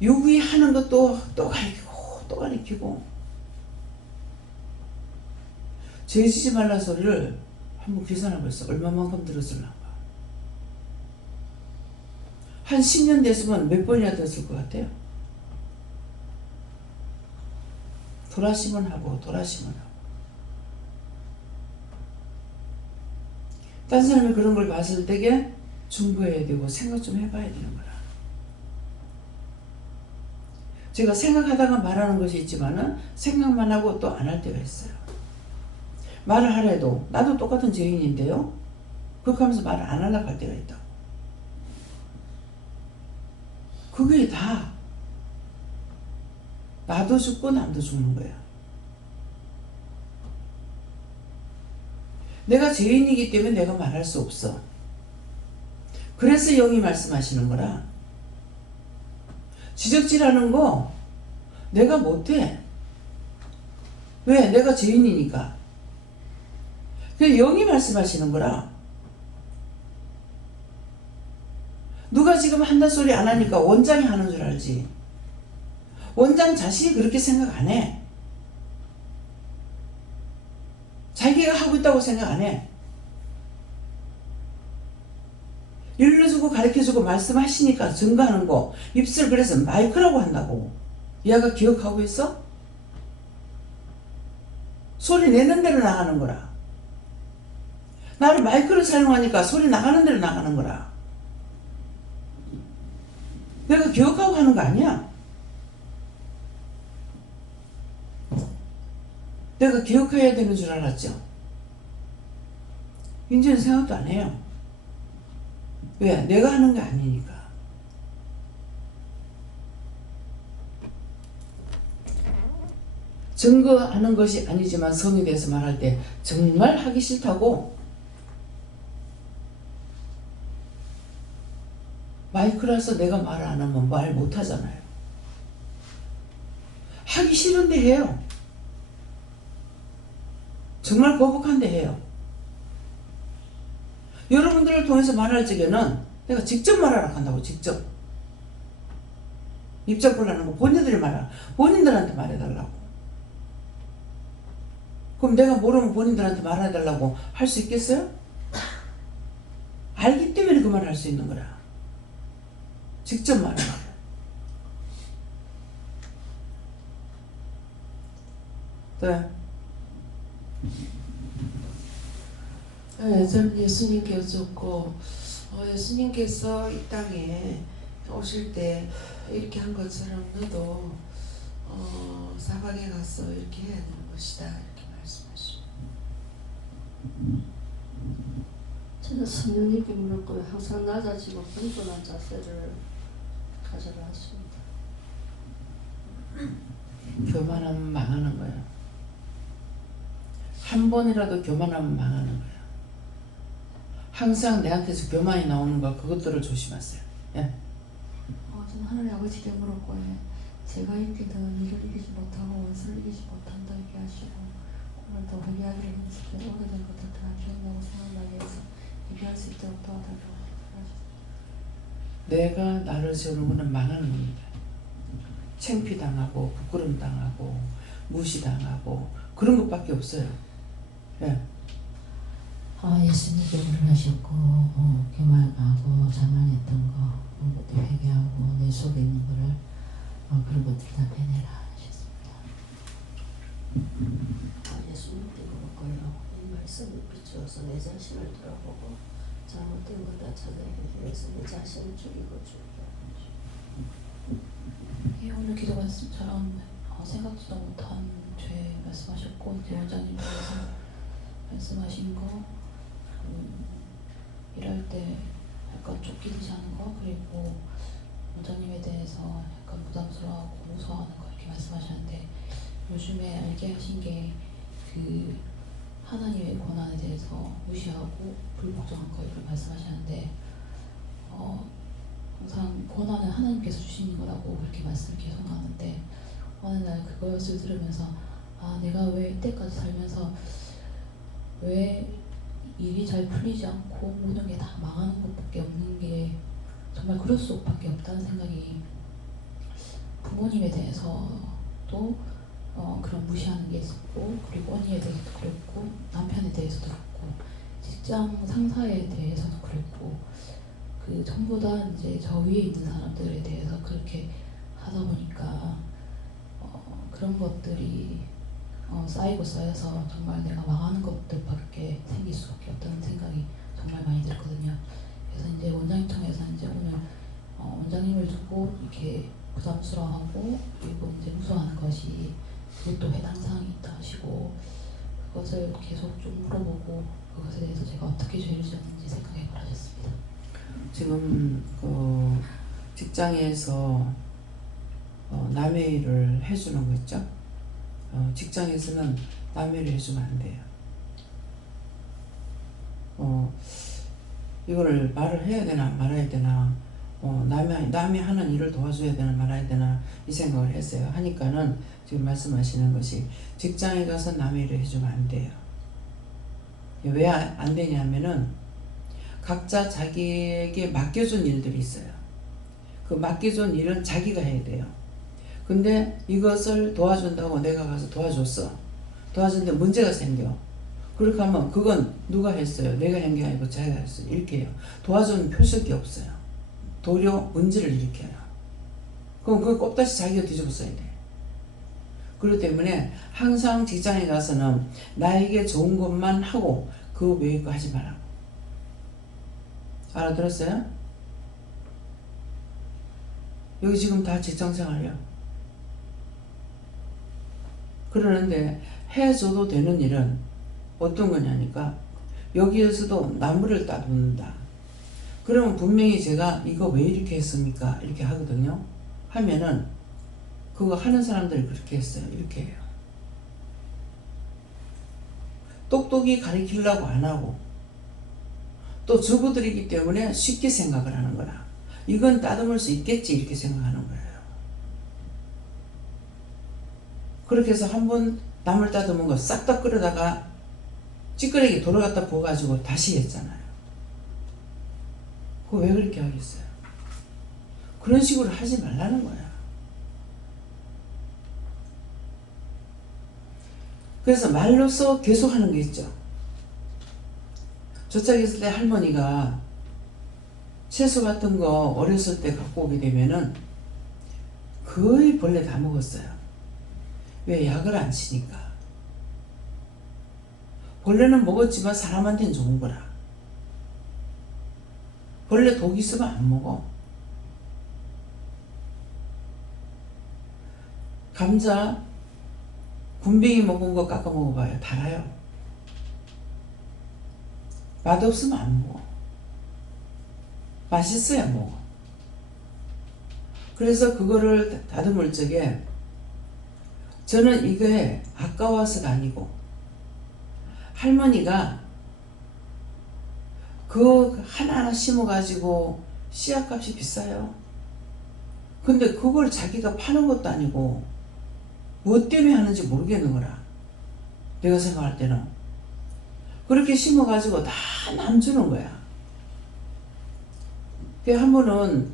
육이 하는 것도 또 가리키고 또 가리키고. 죄지지 말라 소리를 한번 계산해 보세요. 얼마만큼 들었을란가. 한 10년 됐으면 몇 번이나 들었을 것 같아요? 돌아시면 하고 돌아시면 하고. 딴 사람이 그런 걸 봤을 때에 중보해야 되고 생각 좀 해봐야 되는 거라. 제가 생각하다가 말하는 것이 있지만은 생각만 하고 또 안 할 때가 있어요. 말을 하래도 나도 똑같은 죄인인데요. 그렇게 하면서 말을 안 하려고 할 때가 있다고. 그게 다 나도 죽고 남도 죽는 거야. 내가 죄인이기 때문에 내가 말할 수 없어. 그래서 영이 말씀하시는 거라. 지적질하는 거 내가 못해. 왜? 내가 죄인이니까. 그래서 영이 말씀하시는 거라. 누가 지금 한다 소리 안 하니까 원장이 하는 줄 알지. 원장 자신이 그렇게 생각 안 해. 자기가 하고 있다고 생각 안 해. 일러주고 가르쳐주고 말씀하시니까 증거하는 거. 입술 그래서 마이크라고 한다고. 얘가 기억하고 있어? 소리 내는 대로 나가는 거라. 나를 마이크를 사용하니까 소리 나가는 대로 나가는 거라. 내가 기억하고 하는 거 아니야. 내가 기억해야 되는 줄 알았죠. 이제는 생각도 안 해요. 왜? 내가 하는 게 아니니까. 증거하는 것이 아니지만 성에 대해서 말할 때 정말 하기 싫다고 마이크라서 내가 말을 안 하면 말 못하잖아요. 하기 싫은데 해요. 정말 거북한데 해요. 여러분들을 통해서 말할 적에는 내가 직접 말하라 한다고. 직접 입장 곤란한 거 본인들이 말하라. 본인들한테 말해달라고. 그럼 내가 모르면 본인들한테 말해달라고 할 수 있겠어요? 알기 때문에 그 말을 할 수 있는 거라. 직접 말해라. 네. 네, 저는 예수님께 여쭙고 예수님께서 이 땅에 오실 때 이렇게 한 것처럼 너도 사박에 가서 이렇게 해야 되는 것이다 이렇게 말씀하시고 저는 성령님께 물었고요. 항상 낮아지고 겸손한 자세를 가져라 하십니다. 교만하면 망하는 거예요. 한 번이라도 교만하면 망하는 거예요. 항상 내한테서 교만이 나오는 거 그것들을 조심하세요. 예. 저는 하나님 아버지께 물었고 제가 이기든 이를 이기지 못하고 원수를 이기지 못한다 이렇게 하시고 오늘도 회개하기를 연습해 오래된 것들 다 기억나고 생각나게 해서 회개할 수 있도록 도와달라고 하셨습니다. 내가 나를 세우는 망하는 겁니다. 창피당하고 부끄럼당하고 무시당하고 그런 것밖에 없어요. 예. 예수님께 물을 하셨고 교만하고 자만했던 거 그런 것들 회개하고 내 속에 있는 거를 그런 것들 다 빼내라 하셨습니다. 예수님께 물었고요. 이 말씀을 비추어서 내 자신을 돌아보고 잘못된 것 다 찾아내서 내 자신을 죽이고 예, 오늘 기도 말씀처럼 생각지도 못한 죄 말씀하셨고 이제 원장님께서 말씀하신 거 일할 때 약간 쫓기듯이 하는 거 그리고 원장님에 대해서 약간 부담스러워하고 무서워하는 거 이렇게 말씀하셨는데 요즘에 알게 하신 게 그 하나님의 권한에 대해서 무시하고 불복종한 거 이렇게 말씀하셨는데 항상 권한은 하나님께서 주시는 거라고 그렇게 말씀을 계속 하는데 어느 날 그것을 들으면서 내가 왜 이때까지 살면서 왜 일이 잘 풀리지 않고 모든 게 다 망하는 것밖에 없는 게 정말 그럴 수밖에 없다는 생각이 부모님에 대해서도 그런 무시하는 게 있었고 그리고 언니에 대해서도 그랬고 남편에 대해서도 그랬고 직장 상사에 대해서도 그랬고 그 전부 다 이제 저 위에 있는 사람들에 대해서 그렇게 하다 보니까 그런 것들이 쌓이고 쌓여서 정말 내가 망하는 것들밖에 생길 수밖에 없다는 생각이 정말 많이 들거든요. 그래서 이제 원장님 통해서 이제 오늘 원장님을 두고 이렇게 부담스러워하고 그리고 이제 무서워하는 것이 그것도 해당 사항이 있다 하시고 그것을 계속 좀 물어보고 그것에 대해서 제가 어떻게 죄를 지었는지 생각해 보라셨습니다. 지금 그 직장에서 남의 일을 해주는 거 있죠? 직장에서는 남의 일을 해주면 안 돼요. 이거를 말을 해야 되나 말아야 되나 남이 하는 일을 도와줘야 되나 말아야 되나 이 생각을 했어요. 하니까는 지금 말씀하시는 것이 직장에 가서 남의 일을 해주면 안 돼요. 왜 안 되냐면은 각자 자기에게 맡겨준 일들이 있어요. 그 맡겨준 일은 자기가 해야 돼요. 근데 이것을 도와준다고 내가 가서 도와줬어. 도와줬는데 문제가 생겨. 그렇게 하면 그건 누가 했어요? 내가 한 게 아니고 자기가 했어요. 이렇게 해요. 도와주는 표식이 없어요. 도리어 문제를 일으켜요. 그럼 그걸 꼽다시 자기가 뒤집어 써야 돼. 그렇기 때문에 항상 직장에 가서는 나에게 좋은 것만 하고 그 외의 거 하지 말라고. 알아들었어요? 여기 지금 다 직장생활이야. 그러는데 해줘도 되는 일은 어떤 거냐니까 여기에서도 나무를 따놓는다. 그러면 분명히 제가 이거 왜 이렇게 했습니까? 이렇게 하거든요. 하면은 그거 하는 사람들이 그렇게 했어요. 이렇게 해요. 똑똑히 가르치려고 안 하고 또 주부들이기 때문에 쉽게 생각을 하는 거라. 이건 따듬을 수 있겠지 이렇게 생각하는 거예요. 그렇게 해서 한번 남을 따듬은 거 싹 다 끓여다가 찌끄레기 돌아갔다 부어가지고 다시 했잖아요. 그거 왜 그렇게 하겠어요? 그런 식으로 하지 말라는 거야. 그래서 말로써 계속 하는 게 있죠. 저짝에 있을 때 할머니가 채소 같은 거 어렸을 때 갖고 오게 되면은 거의 벌레 다 먹었어요. 왜? 약을 안 치니까. 벌레는 먹었지만 사람한테는 좋은 거라. 벌레 독 있으면 안 먹어. 감자 군뱅이 먹은 거 깎아 먹어봐요. 달아요. 맛없으면 안 먹어. 맛있어야 먹어. 그래서 그거를 다듬을 적에 저는 이게 아까워서가 아니고 할머니가 그거 하나하나 심어가지고 씨앗값이 비싸요. 근데 그걸 자기가 파는 것도 아니고 무엇 때문에 하는지 모르겠는 거라. 내가 생각할 때는 그렇게 심어가지고 다 남 주는 거야. 한 번은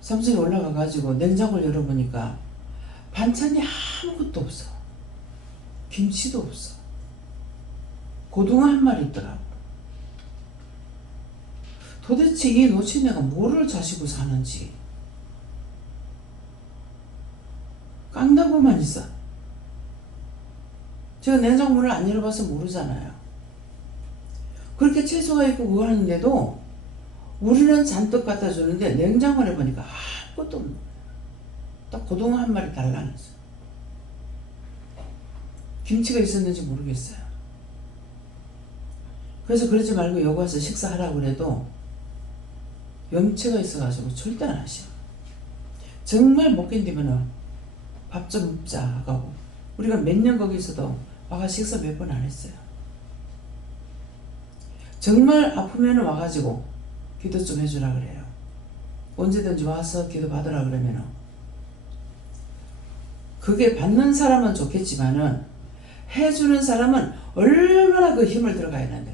삼성에 올라가가지고 냉장고를 열어보니까 반찬이 아무것도 없어. 김치도 없어. 고등어 한 마리 있더라고. 도대체 이 노친애가 뭐를 자시고 사는지. 깡다구만 있어. 제가 냉장고를 안 열어봐서 모르잖아요. 그렇게 채소가 있고 그거 하는데도 우리는 잔뜩 갖다 주는데 냉장고를 보니까 아무것도 없는 거야. 딱 고등어 한 마리 달라냈어. 김치가 있었는지 모르겠어요. 그래서 그러지 말고 여기 와서 식사하라고 그래도 염치가 있어가지고 절대 안 하셔. 정말 못 견디면은 밥 좀 먹자 하고 우리가 몇 년 거기 있어도 와가 식사 몇 번 안 했어요. 정말 아프면 와가지고 기도 좀 해주라 그래요. 언제든지 와서 기도 받으라 그러면은 그게 받는 사람은 좋겠지만은 해주는 사람은 얼마나 그 힘을 들어가야 되는데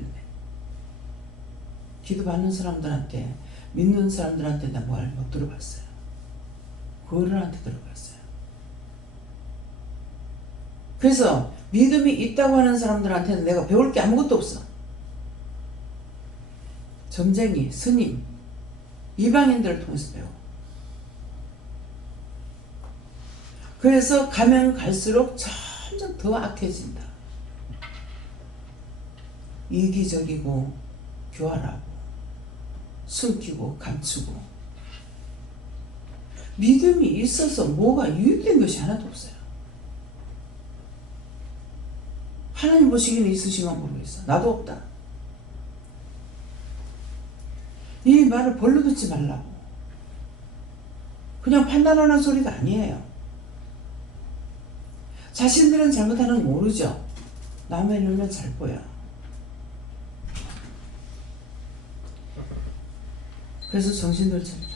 기도 받는 사람들한테 믿는 사람들한테 나 말 못 들어봤어요. 그들한테 들어봤어요. 그래서 믿음이 있다고 하는 사람들한테는 내가 배울 게 아무것도 없어. 점쟁이, 스님, 이방인들을 통해서 배워. 그래서 가면 갈수록 점점 더 악해진다. 이기적이고 교활하고 숨기고 감추고 믿음이 있어서 뭐가 유익된 것이 하나도 없어요. 하나님 보시기는 있으신가 모르겠어. 나도 없다. 이 말을 벌로 듣지 말라고. 그냥 판단하는 소리가 아니에요. 자신들은 잘못하는 거 모르죠. 남의 눈은 잘 보여. 그래서 정신을 차리라.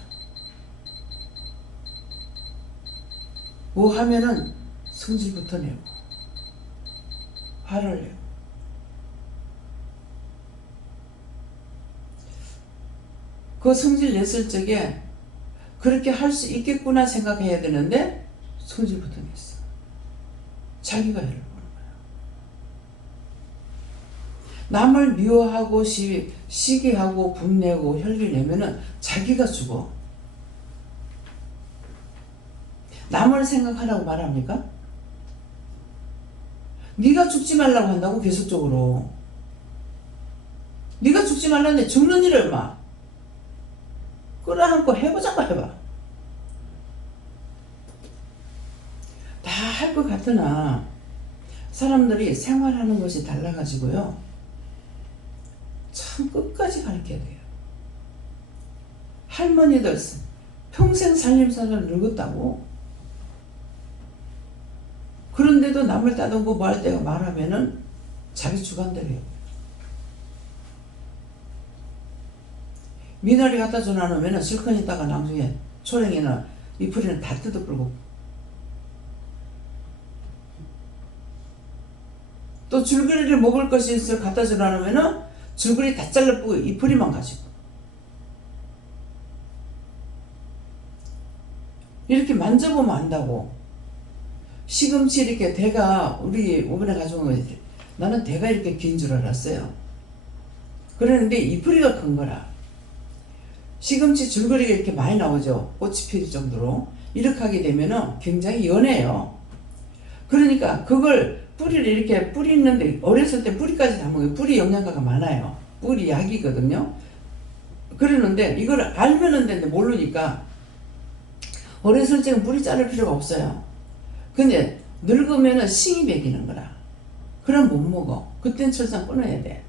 뭐 하면은 성질부터 내고 화를 내고 그 성질 냈을 적에 그렇게 할 수 있겠구나 생각해야 되는데 성질부터 냈어. 자기가 해를 보는 거야. 남을 미워하고 시기하고 분내고 혈기 내면은 자기가 죽어. 남을 생각하라고 말합니까? 네가 죽지 말라고 한다고 계속적으로. 네가 죽지 말라는데 죽는 일을 막 끌어안고 해보자고 해봐. 다 할 것 같으나 사람들이 생활하는 것이 달라가지고요. 참 끝까지 가르쳐야 돼요. 할머니들 평생 살림살이를 늙었다고. 그런데도 남을 따듬고 뭐 할 때가 말하면은 자기 주관대로 해요. 미나리 갖다 줘놔놓으면 실컷 있다가 나중에 초랭이나 이풀이는 다 뜯어불고 또 줄거리를 먹을 것이 있어 갖다 줘놔놓으면 줄거리 다 잘라뿌고 이풀이만 가지고 이렇게 만져보면 안다고. 시금치 이렇게 대가 우리 이번에 가져온 거 나는 대가 이렇게 긴 줄 알았어요. 그러는데 이풀이가 큰 거라. 시금치 줄거리가 이렇게 많이 나오죠. 꽃이 필 정도로. 이렇게 하게 되면은 굉장히 연해요. 그러니까 그걸 뿌리를 이렇게 뿌리 있는데 어렸을 때 뿌리까지 다 먹어요. 뿌리 영양가가 많아요. 뿌리 약이거든요. 그러는데 이걸 알면은 되는데 모르니까 어렸을 때는 뿌리 자를 필요가 없어요. 근데 늙으면은 싱이 배기는 거라. 그럼 못 먹어. 그땐 철상 끊어야 돼.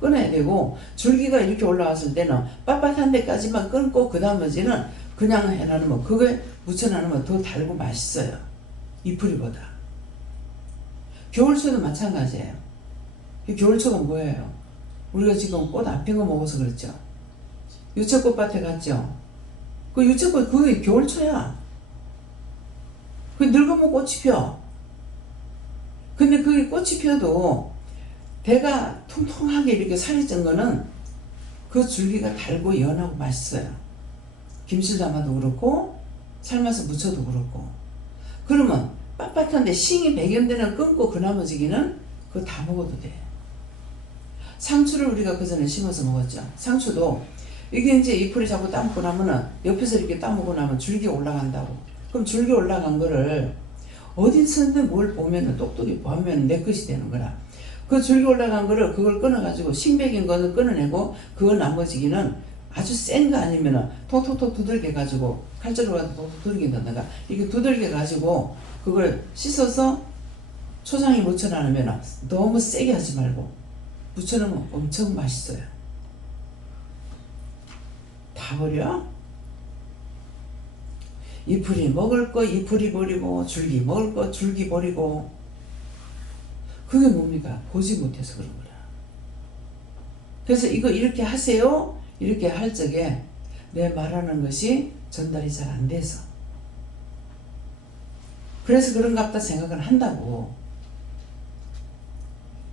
끊어야 되고 줄기가 이렇게 올라왔을 때는 빳빳한 데까지만 끊고 그 나머지는 그냥 해놔놓으면 그거에 묻혀놔놓으면 더 달고 맛있어요. 이풀이보다. 겨울초도 마찬가지예요. 겨울초가 뭐예요? 우리가 지금 꽃 안 핀 거 먹어서 그렇죠. 유채꽃밭에 갔죠. 그 유채꽃 그게 겨울초야. 그 늙으면 꽃이 펴. 근데 그게 꽃이 펴도 대가 통통하게 이렇게 살이 찐 거는 그 줄기가 달고 연하고 맛있어요. 김치 담아도 그렇고 삶아서 무쳐도 그렇고. 그러면 빳빳한데 싱이 백연대는 끊고 그 나머지기는 그거 다 먹어도 돼. 상추를 우리가 그 전에 심어서 먹었죠. 상추도 이게 이제 잎을 자꾸 따먹고 나면은 옆에서 이렇게 따먹고 나면 줄기가 올라간다고. 그럼 줄기 올라간 거를 어디서든 뭘 보면은 똑똑히 보면 내 것이 되는 거라. 그 줄기 올라간 거를 그걸 끊어가지고 싱백인 거는 끊어내고 그거 나머지기는 아주 센 거 아니면은 톡톡톡 두들겨 가지고 칼자루 가지고 톡톡 두들긴다든가 이렇게 두들겨 가지고 그걸 씻어서 초장에 묻혀놔놓으면 너무 세게 하지 말고 묻혀놓으면 엄청 맛있어요. 다 버려? 이풀이 먹을 거 이풀이 버리고 줄기 먹을 거 줄기 버리고 그게 뭡니까? 보지 못해서 그런 거라. 그래서 이거 이렇게 하세요. 이렇게 할 적에 내 말하는 것이 전달이 잘 안 돼서 그래서 그런갑다 생각을 한다고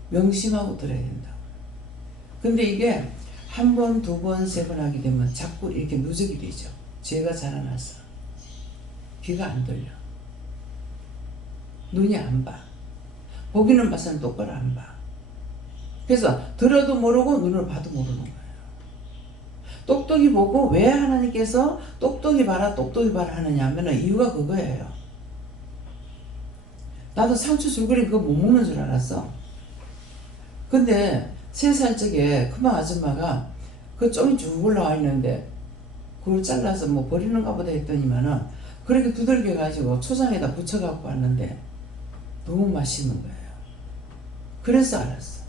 명심하고 들어야 된다고. 근데 이게 한 번, 두 번, 세 번 하게 되면 자꾸 이렇게 누적이 되죠. 죄가 자라나서 귀가 안 들려. 눈이 안 봐. 보기는 봐서는 똑바로 안 봐. 그래서 들어도 모르고 눈으로 봐도 모르는 거예요. 똑똑히 보고 왜 하나님께서 똑똑히 봐라 똑똑히 봐라 하느냐 하면 이유가 그거예요. 나도 상추 줄거리 그거 못 먹는 줄 알았어. 근데 3살적에 큰맘 아줌마가 그 쫑이 쭉 올라와 있는데 그걸 잘라서 뭐 버리는가 보다 했더니만은 그렇게 두들겨 가지고 초장에다 부쳐 갖고 왔는데 너무 맛있는 거예요. 그래서 알았어.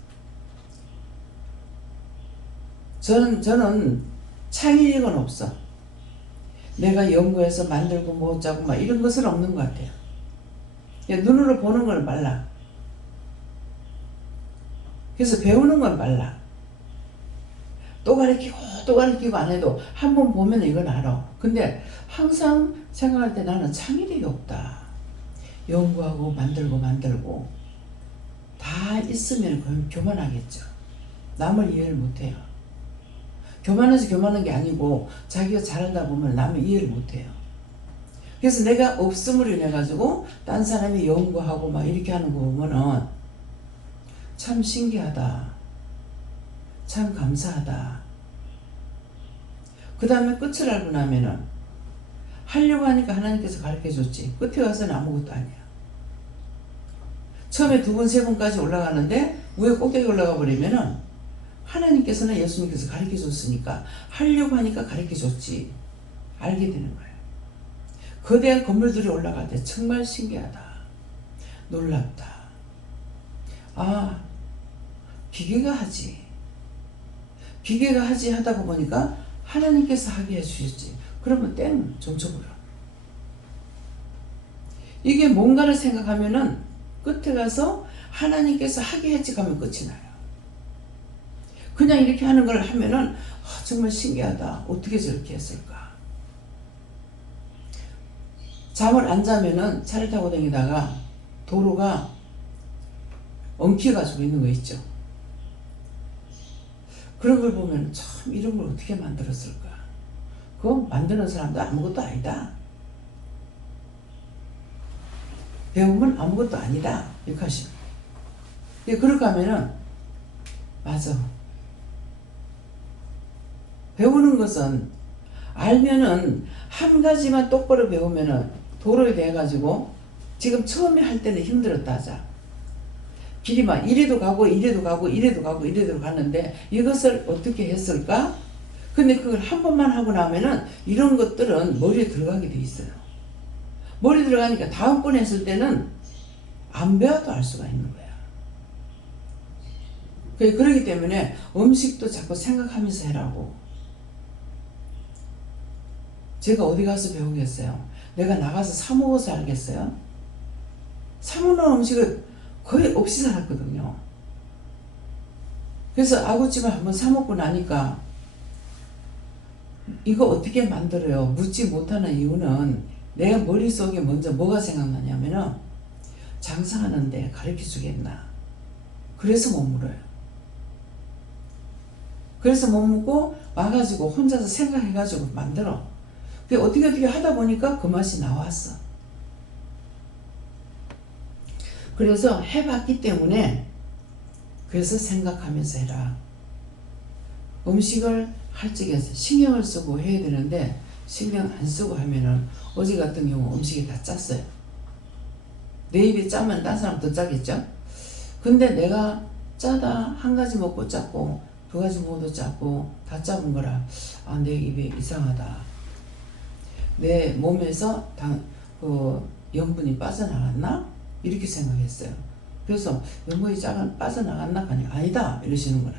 저는 창의력은 없어. 내가 연구해서 만들고 뭐 짜고 막 이런 것은 없는 것 같아요. 그냥 눈으로 보는 걸 말라. 그래서 배우는 건 말라. 또 가르치고 안 해도 한 번 보면 이건 알아. 근데 항상 생각할 때 나는 창의력이 없다. 연구하고 만들고 다 있으면 그럼 교만하겠죠. 남을 이해를 못해요. 교만해서 교만한 게 아니고 자기가 잘한다 보면 남을 이해를 못해요. 그래서 내가 없음으로 인해 가지고 딴 사람이 연구하고 막 이렇게 하는 거 보면은 참 신기하다. 참 감사하다. 그 다음에 끝을 알고 나면은 하려고 하니까 하나님께서 가르쳐 줬지. 끝에 가서는 아무것도 아니야. 처음에 2번, 3번까지 올라가는데 위에 꼭대기 올라가 버리면은 하나님께서는 예수님께서 가르쳐 줬으니까 하려고 하니까 가르쳐 줬지. 알게 되는 거예요. 거대한 건물들이 올라갈 때 정말 신기하다. 놀랍다. 아, 기계가 하지. 기계가 하지 하다가 보니까 하나님께서 하게 해주셨지. 그러면 땡, 점쳐버려. 이게 뭔가를 생각하면은 끝에 가서 하나님께서 하게 했지 하면 끝이 나요. 그냥 이렇게 하는 걸 하면은 정말 신기하다. 어떻게 저렇게 했을까? 잠을 안 자면은 차를 타고 다니다가 도로가 엉켜가지고 있는 거 있죠. 그런 걸 보면 참 이런 걸 어떻게 만들었을까? 그거 만드는 사람도 아무것도 아니다. 배우면 아무것도 아니다. 이렇게 하시는 거예요. 그렇게 하면은 맞아. 배우는 것은 알면은 한 가지만 똑바로 배우면은 도로에 대해 가지고 지금 처음에 할 때는 힘들었다 하자. 길이 막 이래도 가고 이래도 가고 이래도 가고 이래도 가는데 이것을 어떻게 했을까? 근데 그걸 한 번만 하고 나면은 이런 것들은 머리에 들어가게 돼 있어요. 머리에 들어가니까 다음번에 했을 때는 안 배워도 알 수가 있는 거야. 그렇기 때문에 음식도 자꾸 생각하면서 해라고. 제가 어디 가서 배우겠어요? 내가 나가서 사 먹어서 알겠어요? 사 먹는 음식을 거의 없이 살았거든요. 그래서 아구찜을 한번 사 먹고 나니까 이거 어떻게 만들어요? 묻지 못하는 이유는 내 머릿속에 먼저 뭐가 생각나냐면은 장사하는데 가르쳐 주겠나? 그래서 못 물어요. 그래서 못 묻고 와가지고 혼자서 생각해가지고 만들어. 어떻게 하다 보니까 그 맛이 나왔어. 그래서 해봤기 때문에 그래서 생각하면서 해라. 음식을 할 적에 신경을 쓰고 해야 되는데 신경 안 쓰고 하면은 어제 같은 경우 음식이 다 짰어요. 내 입에 짜면 딴 사람 더 짜겠죠? 근데 내가 짜다 한 가지 먹고 짰고 두 가지 먹어도 짰고 다 짜본 거라 내 입에 이상하다. 내 몸에서 염분이 빠져나갔나? 이렇게 생각했어요. 그래서 염분이 빠져나갔나? 아니다 이러시는 거라.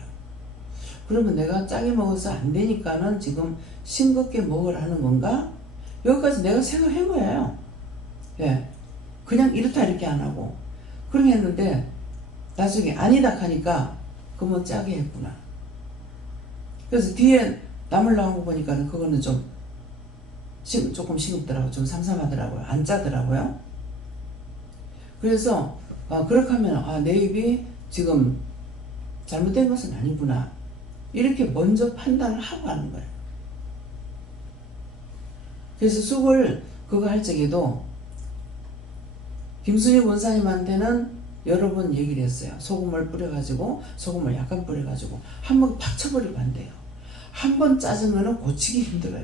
그러면 내가 짜게 먹어서 안 되니까는 지금 싱겁게 먹으라는 건가? 여기까지 내가 생각한 거예요. 예. 그냥 이렇다 이렇게 안 하고 그렇게 했는데 나중에 아니다 하니까 그건 짜게 했구나. 그래서 뒤에 나물 나온 거 보니까는 그거는 조금 싱겁더라고요. 좀 삼삼하더라고요. 안 짜더라고요. 그래서 그렇게 하면 내 입이 지금 잘못된 것은 아니구나. 이렇게 먼저 판단을 하고 하는 거예요. 그래서 쑥을 그거 할 적에도 김순희 원사님한테는 여러 번 얘기를 했어요. 소금을 약간 뿌려가지고 한번 팍 쳐버리면 안 돼요. 한 번 짜진 거는 고치기 힘들어요.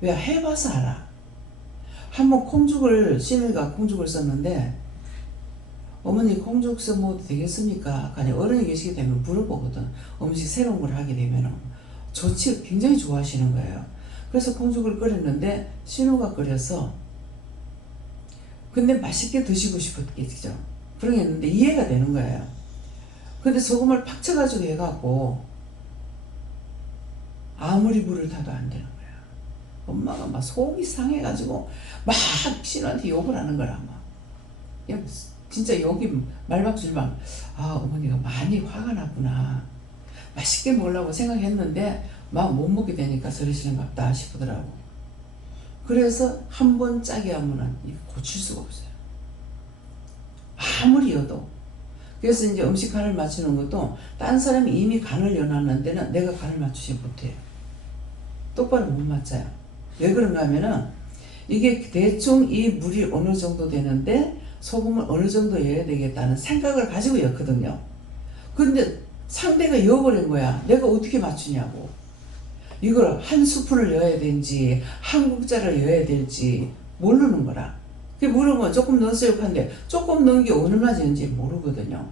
왜? 해봐서 알아. 한번 시누이가 콩죽을 썼는데 어머니 콩죽 써 먹어도 되겠습니까? 어른이 계시게 되면 물어보거든. 음식 새로운 걸 하게 되면 좋지 굉장히 좋아하시는 거예요. 그래서 콩죽을 끓였는데 신우가 끓여서 근데 맛있게 드시고 싶었겠죠. 그런 게 있는데 이해가 되는 거예요. 근데 소금을 팍 쳐가지고 해갖고 아무리 불을 타도 안 되는 거야. 엄마가 막 속이 상해가지고 막 신우한테 욕을 하는 거라. 야, 진짜 여기 말박줄박 어머니가 많이 화가 났구나. 맛있게 먹으려고 생각했는데 막 못 먹게 되니까 저러시는 것 같다 싶더라고. 그래서 한 번 짜게 하면은 이거 고칠 수가 없어요. 아무리 여도. 그래서 이제 음식 간을 맞추는 것도 딴 사람이 이미 간을 여놨는 데는 내가 간을 맞추지 못해요. 똑바로 못 맞춰요. 왜 그런가 하면은 이게 대충 이 물이 어느 정도 되는데 소금을 어느 정도 넣어야 되겠다는 생각을 가지고 였거든요. 근데 상대가 여어버린 거야. 내가 어떻게 맞추냐고. 이걸 한 스푼을 넣어야 되는지 한 국자를 넣어야 될지 모르는 거라. 그게 물으면 조금 넣었어요 하는데 조금 넣은 게 얼마나 되는지 모르거든요.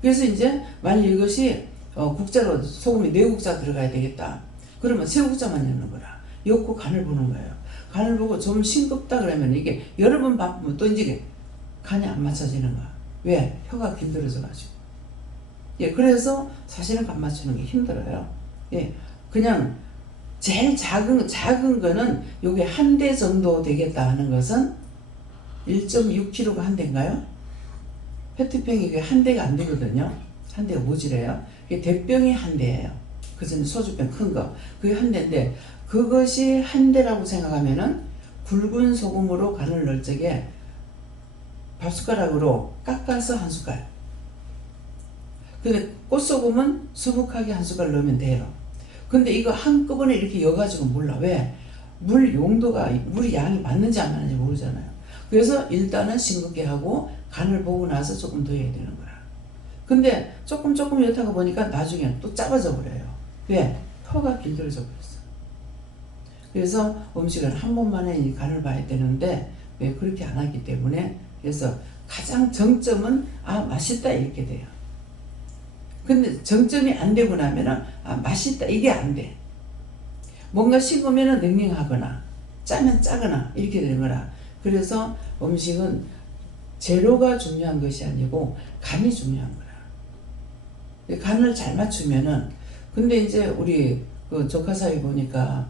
그래서 이제 만약 이것이 국자로 소금이 4국자 들어가야 되겠다. 그러면 3국자만 넣는 거라. 엮고 간을 보는 거예요. 간을 보고 좀 싱겁다 그러면 이게 여러 번 바쁘면 또 이제 간이 안 맞춰지는 거야. 왜? 혀가 길들어져가지고. 예, 그래서 사실은 간 맞추는 게 힘들어요. 예, 그냥 제일 작은 거는 요게 한 대 정도 되겠다 하는 것은 1.6kg가 한 대인가요? 페트병이 그게 한 대가 안 되거든요. 한 대가 모자라요. 그게 대병이 한 대예요. 그 전에 소주병 큰 거. 그게 한 대인데 그것이 한 대라고 생각하면은 굵은 소금으로 간을 넣을 적에 밥숟가락으로 깎아서 한 숟갈. 근데 꽃소금은 수북하게 한 숟갈 넣으면 돼요. 근데 이거 한꺼번에 이렇게 여가지고 몰라. 왜? 물 용도가, 물이 양이 맞는지 안 맞는지 모르잖아요. 그래서 일단은 싱겁게 하고 간을 보고 나서 조금 더 해야 되는 거야. 근데 조금 여타가 보니까 나중에 또 작아져 버려요. 왜? 혀가 길들여져 버렸어. 그래서 음식을 한 번만에 이 간을 봐야 되는데 왜 그렇게 안 하기 때문에 그래서 가장 정점은 맛있다 이렇게 돼요. 근데 정점이 안 되고 나면은 맛있다 이게 안 돼. 뭔가 싱거면은 냉랭하거나 짜면 짜거나 이렇게 되는 거라. 그래서 음식은 재료가 중요한 것이 아니고 간이 중요한 거라. 간을 잘 맞추면은 근데 이제 우리 그 조카 사이 보니까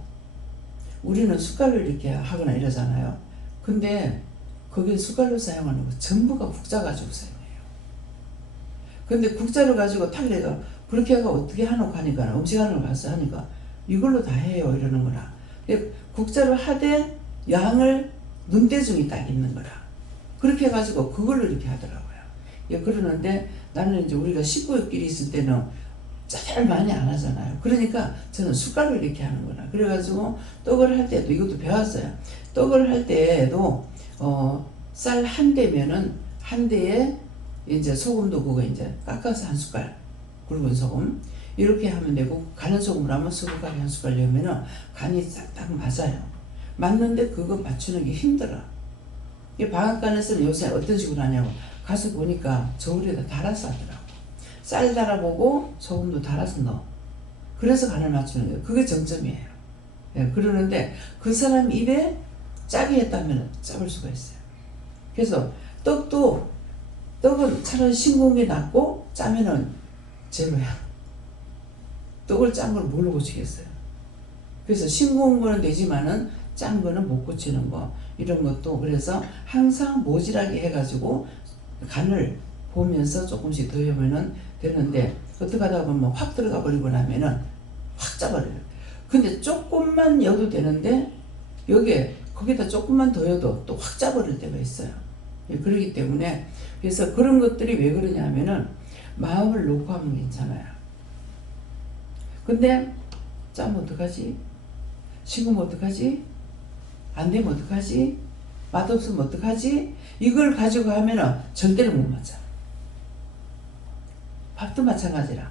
우리는 숟갈로 이렇게 하거나 이러잖아요. 근데 거기는 숟갈로 사용하는 거 전부가 국자 가지고 사용해요. 근데 국자를 가지고 탈래가 그렇게 하고 어떻게 하노 하니까 음식하는 걸 가서 하니까 이걸로 다 해요 이러는 거라. 국자로 하되 양을 눈대중이 딱 있는 거라. 그렇게 해가지고 그걸로 이렇게 하더라고요. 예, 그러는데 나는 이제 우리가 식구끼리 있을 때는 잘 많이 안 하잖아요. 그러니까 저는 숟갈로 이렇게 하는 거라. 그래가지고 떡을 할 때도 이것도 배웠어요. 떡을 할 때에도 쌀 한 대면은 한 대에 이제 소금도 그거 이제 깎아서 한 숟갈 굵은 소금 이렇게 하면 되고 가는 소금을 하면 수북하게 한 숟갈 넣으면은 간이 싹딱 맞아요. 맞는데 그거 맞추는 게 힘들어. 이 방앗간에서는 요새 어떤 식으로 하냐고 가서 보니까 저울에다 달아서 하더라고. 쌀 달아보고 소금도 달아서 넣어. 그래서 간을 맞추는 거예요. 그게 정점이에요. 예, 그러는데 그 사람 입에 짜게 했다면 짜볼 수가 있어요. 그래서 떡은 차라리 싱거운 게 낫고 짜면은 제로야. 떡을 짠 걸 뭘로 고치겠어요. 그래서 싱거운 거는 되지만은 짠 거는 못 고치는 거 이런 것도 그래서 항상 모질하게 해가지고 간을 보면서 조금씩 더 하면은 되는데 어떻게 하다 보면 확 들어가 버리고 나면은 확 짜버려요. 근데 조금만 여도 되는데 여기에 거기다 조금만 더 여도 또 확 짜버릴 때가 있어요. 예, 그렇기 때문에 그래서 그런 것들이 왜 그러냐 하면은 마음을 놓고 하면 괜찮아요. 근데 짜면 어떡하지? 싱거우면 어떡하지? 안 되면 어떡하지? 맛없으면 어떡하지? 이걸 가지고 하면은 절대로 못 맞아. 밥도 마찬가지라.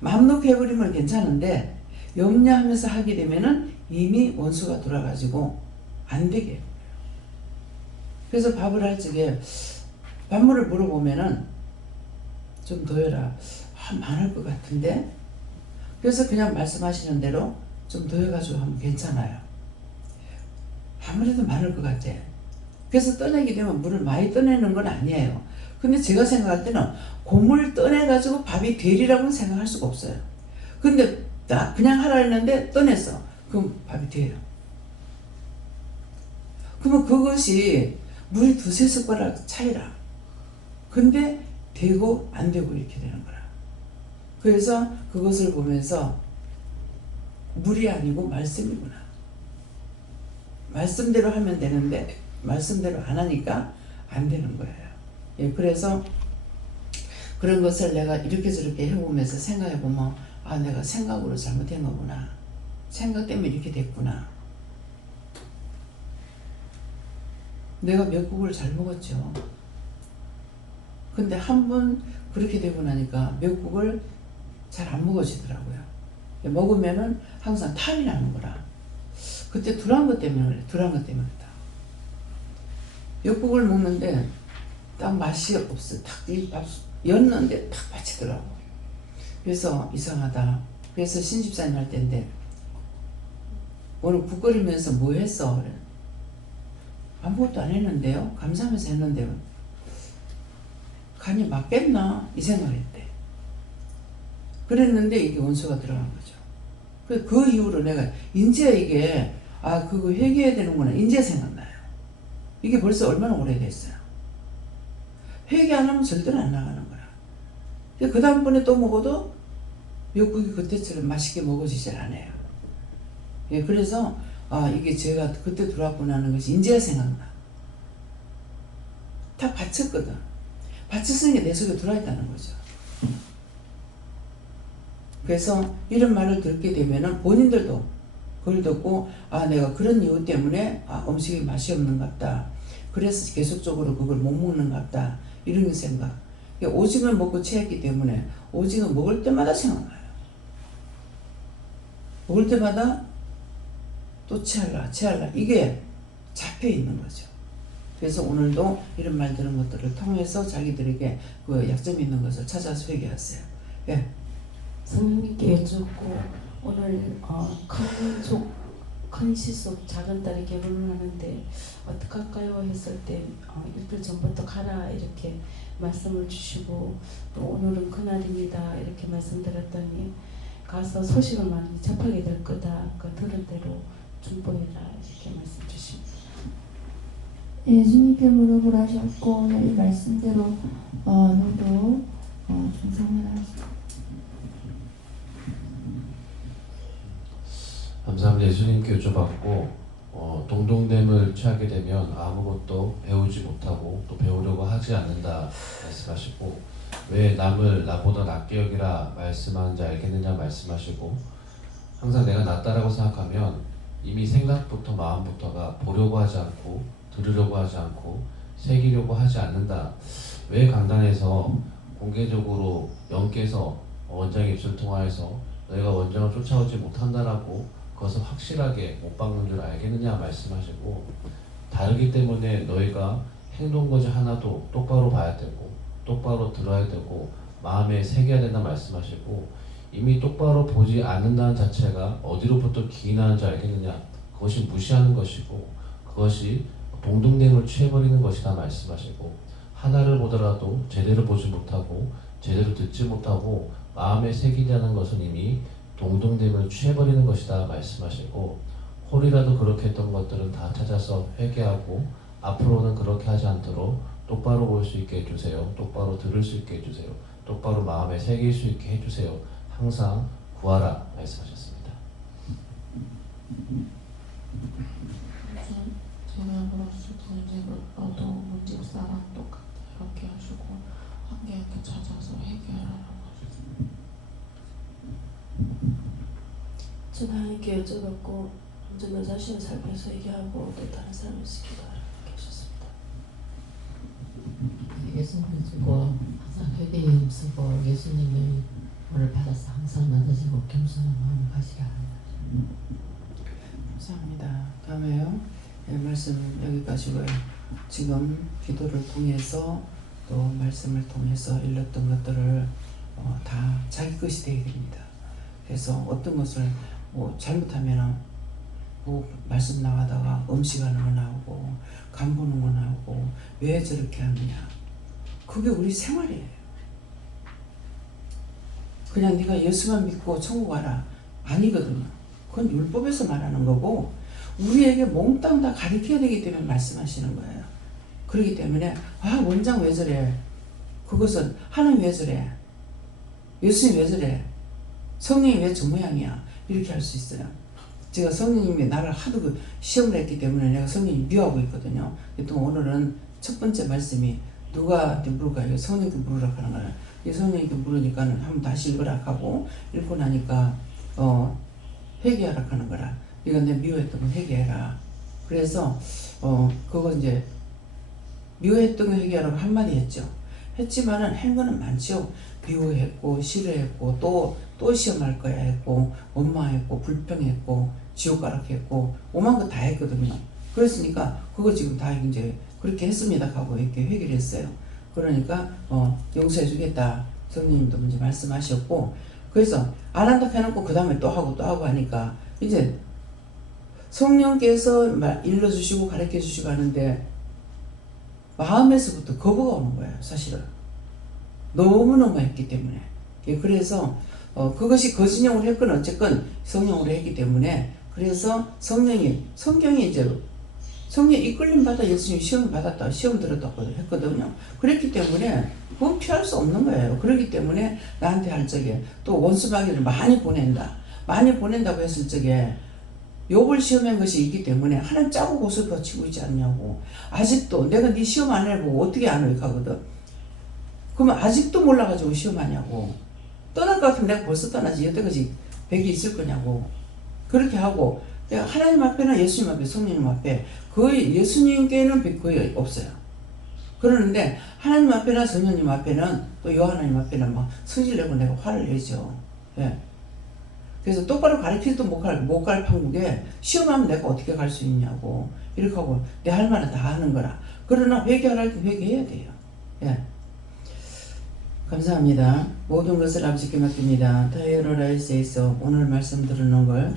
마음 놓고 해버리면 괜찮은데 염려하면서 하게 되면은 이미 원수가 돌아가지고 안 되게 해요. 그래서 밥을 할 적에 밥물을 물어보면은 좀 더 해라. 많을 것 같은데? 그래서 그냥 말씀하시는 대로 좀 더 해가지고 하면 괜찮아요. 아무래도 많을 것 같아. 그래서 떠내게 되면 물을 많이 떠내는 건 아니에요. 근데 제가 생각할 때는 고물 떠내가지고 밥이 되리라고는 생각할 수가 없어요. 근데 나 그냥 하라 했는데 떠냈어. 그럼 밥이 돼요. 그러면 그것이 물이 두세 숟가락 차이라. 근데 되고 안 되고 이렇게 되는 거라. 그래서 그것을 보면서 물이 아니고 말씀이구나. 말씀대로 하면 되는데 말씀대로 안 하니까 안 되는 거예요. 예, 그래서 그런 것을 내가 이렇게 저렇게 해보면서 생각해보면 내가 생각으로 잘못한 거구나. 생각 때문에 이렇게 됐구나. 내가 미역국을 잘 먹었죠. 근데 한 번 그렇게 되고 나니까 미역국을 잘 안 먹어지더라고요. 먹으면은 항상 탈이 나는 거라. 그때 덜한 것 때문에 그래. 덜한 것 때문에 그렇다. 미역국을 먹는데 딱 맛이 없어. 딱 이 밥 였는데 딱 빠지더라고. 그래서 이상하다. 그래서 신집사님 할 때인데 오늘 국 끓이면서 뭐 했어? 그래. 아무것도 안 했는데요. 감사하면서 했는데요. 간이 맞겠나? 이 생각했대. 그랬는데 이게 원수가 들어간 거죠. 그 이후로 내가 인제 이게 그거 회개해야 되는구나. 인제 생각나요. 이게 벌써 얼마나 오래됐어요. 회개 안 하면 절대로 안 나가는 거야. 그 다음번에 또 먹어도 미역국이 그때처럼 맛있게 먹어지질 않아요. 예, 그래서 이게 제가 그때 들어왔구나 하는 것이 이제야 생각나. 다 바쳤거든. 바쳤으니까 내 속에 들어와 있다는 거죠. 그래서 이런 말을 듣게 되면은 본인들도 그걸 듣고 내가 그런 이유 때문에 음식이 맛이 없는 것 같다. 그래서 계속적으로 그걸 못 먹는 것 같다. 이런 생각. 오징어 먹고 체했기 때문에 오징어 먹을 때마다 생각나요. 먹을 때마다 또 체할라 이게 잡혀 있는 거죠. 그래서 오늘도 이런 말 들은 것들을 통해서 자기들에게 그 약점이 있는 것을 찾아서 회개하세요. 예. 성령님께 여쭙고 오늘 큰 시속 작은 딸이 결혼을 하는데 어떡할까요 했을 때 일주일 전부터 가라 이렇게 말씀을 주시고 또 오늘은 그날입니다 이렇게 말씀드렸더니 가서 소식을 많이 접하게 될 거다. 그 들은 대로 준보해라 이렇게 말씀 주십니다. 예수님께 무릎을 하셨고 오늘 말씀대로 너도 충성을 하시고 감사합니다. 예수님께 여쭤봤고 동동됨을 취하게 되면 아무것도 배우지 못하고 또 배우려고 하지 않는다 말씀하시고 왜 남을 나보다 낫게 여기라 말씀하는지 알겠느냐 말씀하시고 항상 내가 낫다라고 생각하면 이미 생각부터 마음부터가 보려고 하지 않고 들으려고 하지 않고 새기려고 하지 않는다. 왜 강단에서 공개적으로 영께서 원장의 입술을 통하여서 너희가 원장을 쫓아오지 못한다라고 그것을 확실하게 못 박는 줄 알겠느냐 말씀하시고 다르기 때문에 너희가 행동거지 하나도 똑바로 봐야 되고 똑바로 들어야 되고 마음에 새겨야 된다 말씀하시고 이미 똑바로 보지 않는다는 자체가 어디로부터 기인하는지 알겠느냐 그것이 무시하는 것이고 그것이 동등됨을 취해버리는 것이다 말씀하시고 하나를 보더라도 제대로 보지 못하고 제대로 듣지 못하고 마음에 새기자는 것은 이미 동등됨을 취해버리는 것이다 말씀하시고 홀이라도 그렇게 했던 것들은 다 찾아서 회개하고 앞으로는 그렇게 하지 않도록 똑바로 볼 수 있게 해주세요. 똑바로 들을 수 있게 해주세요. 똑바로 마음에 새길 수 있게 해주세요. 항상 구하라 말씀하셨습니다. 제가 그럴 수도 이제 너도 우리 집사랑 똑같다 이렇게 하시고 한 개 한 개 찾아서 해결하라고 하셨습니다. 전 하나님께 여쭤봤고 먼저 너 자신을 살펴서 얘기하고 또 다른 사람을 지키라 이렇게 하셨습니다. 예수님을 주고 항상 회개의 힘쓰고 예수님의 오늘 받아서 항상 낮아지고 겸손한 마음을 가지라 합니다. 감사합니다. 다음에요. 네, 말씀 여기까지고요. 지금 기도를 통해서 또 말씀을 통해서 일렀던 것들을 다 자기 것이 되게 됩니다. 그래서 어떤 것을 잘못하면은 말씀 나가다가 음식하는 거 나오고 간 보는 거 나오고 왜 저렇게 하느냐 그게 우리 생활이에요. 그냥 네가 예수만 믿고 천국 가라 아니거든요. 그건 율법에서 말하는 거고 우리에게 몽땅 다 가르쳐야 되기 때문에 말씀하시는 거예요. 그렇기 때문에 원장 왜 저래 그것은 하나님 왜 저래 예수님 왜 저래 성령이 왜 저 모양이야 이렇게 할 수 있어요. 제가 성령님이 나를 하도 시험을 했기 때문에 내가 성령이 미워하고 있거든요. 또 오늘은 첫 번째 말씀이 누가한테 물을까요? 성령님께 물으라고 하는 거예요. 이 성령님께 물으니까는 한번 다시 읽으라 하고 읽고 나니까 회개하라 하는 거라. 네가 내 미워했던 거 회개해라. 그래서 그거 이제 미워했던 거 회개하라고 한마디 했죠. 했지만은 한 거는 많죠. 미워했고 싫어했고 또 시험할 거야 했고 원망했고 불평했고 지옥가락했고 오만 거 다 했거든요. 그랬으니까 그거 지금 다 이제 그렇게 했습니다 하고 이렇게 회개를 했어요. 그러니까 용서해 주겠다 성령님도 먼저 말씀하셨고 그래서 안 한다 해놓고 그 다음에 또 하고 하니까 이제 성령께서 일러주시고 가르쳐주시고 하는데 마음에서부터 거부가 오는 거예요. 사실은 너무너무 했기 때문에. 그래서 그것이 거짓령을 했건 어쨌건 성령으로 했기 때문에 그래서 성경이 이제 성령 이끌림 받아 예수님 시험 받았다, 시험 들었다고 했거든요. 그랬기 때문에 그건 피할 수 없는 거예요. 그렇기 때문에 나한테 할 적에 또 원수마귀를 많이 보낸다. 많이 보낸다고 했을 적에 욥을 시험한 것이 있기 때문에 하나님 짜고 고소 거치고 있지 않냐고. 아직도 내가 네 시험 안 해보고 어떻게 안 해? 하거든. 그러면 아직도 몰라가지고 시험하냐고. 떠날 것 같으면 내가 벌써 떠나지. 여태까지 백이 있을 거냐고. 그렇게 하고 내가 하나님 앞에나 예수님 앞에 성령님 앞에 거의 예수님께는 거의 없어요. 그러는데 하나님 앞에나 성령님 앞에는 또 여하나님 앞에는 막 성질내고 내가 화를 내죠. 예. 그래서 똑바로 가르치지도 못 갈 판국에 시험하면 내가 어떻게 갈 수 있냐고. 이렇게 하고 내 할 말은 다 하는 거라. 그러나 회개할 때 회개해야 돼요. 예. 감사합니다. 모든 것을 아버지께 맡깁니다. 타이어로라이스에서 오늘 말씀 들으는 걸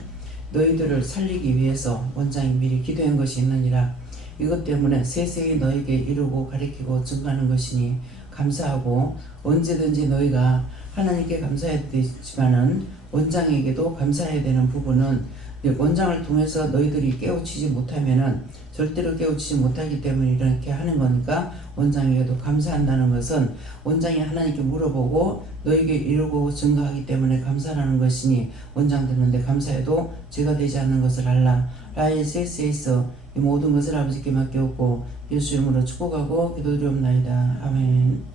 너희들을 살리기 위해서 원장이 미리 기도한 것이 있느니라. 이것 때문에 세세히 너에게 이루고 가르치고 증거하는 것이니 감사하고 언제든지 너희가 하나님께 감사해야 되지만은 원장에게도 감사해야 되는 부분은 원장을 통해서 너희들이 깨우치지 못하면은 절대로 깨우치지 못하기 때문에 이렇게 하는 거니까 원장에게도 감사한다는 것은 원장이 하나님께 물어보고 너에게 이루고 증거하기 때문에 감사하는 것이니 원장 듣는데 감사해도 죄가 되지 않는 것을 알라. 라이세스에서 이 모든 것을 아버지께 맡겨오고 예수 이름으로 축복하고 기도드리옵나이다. 아멘.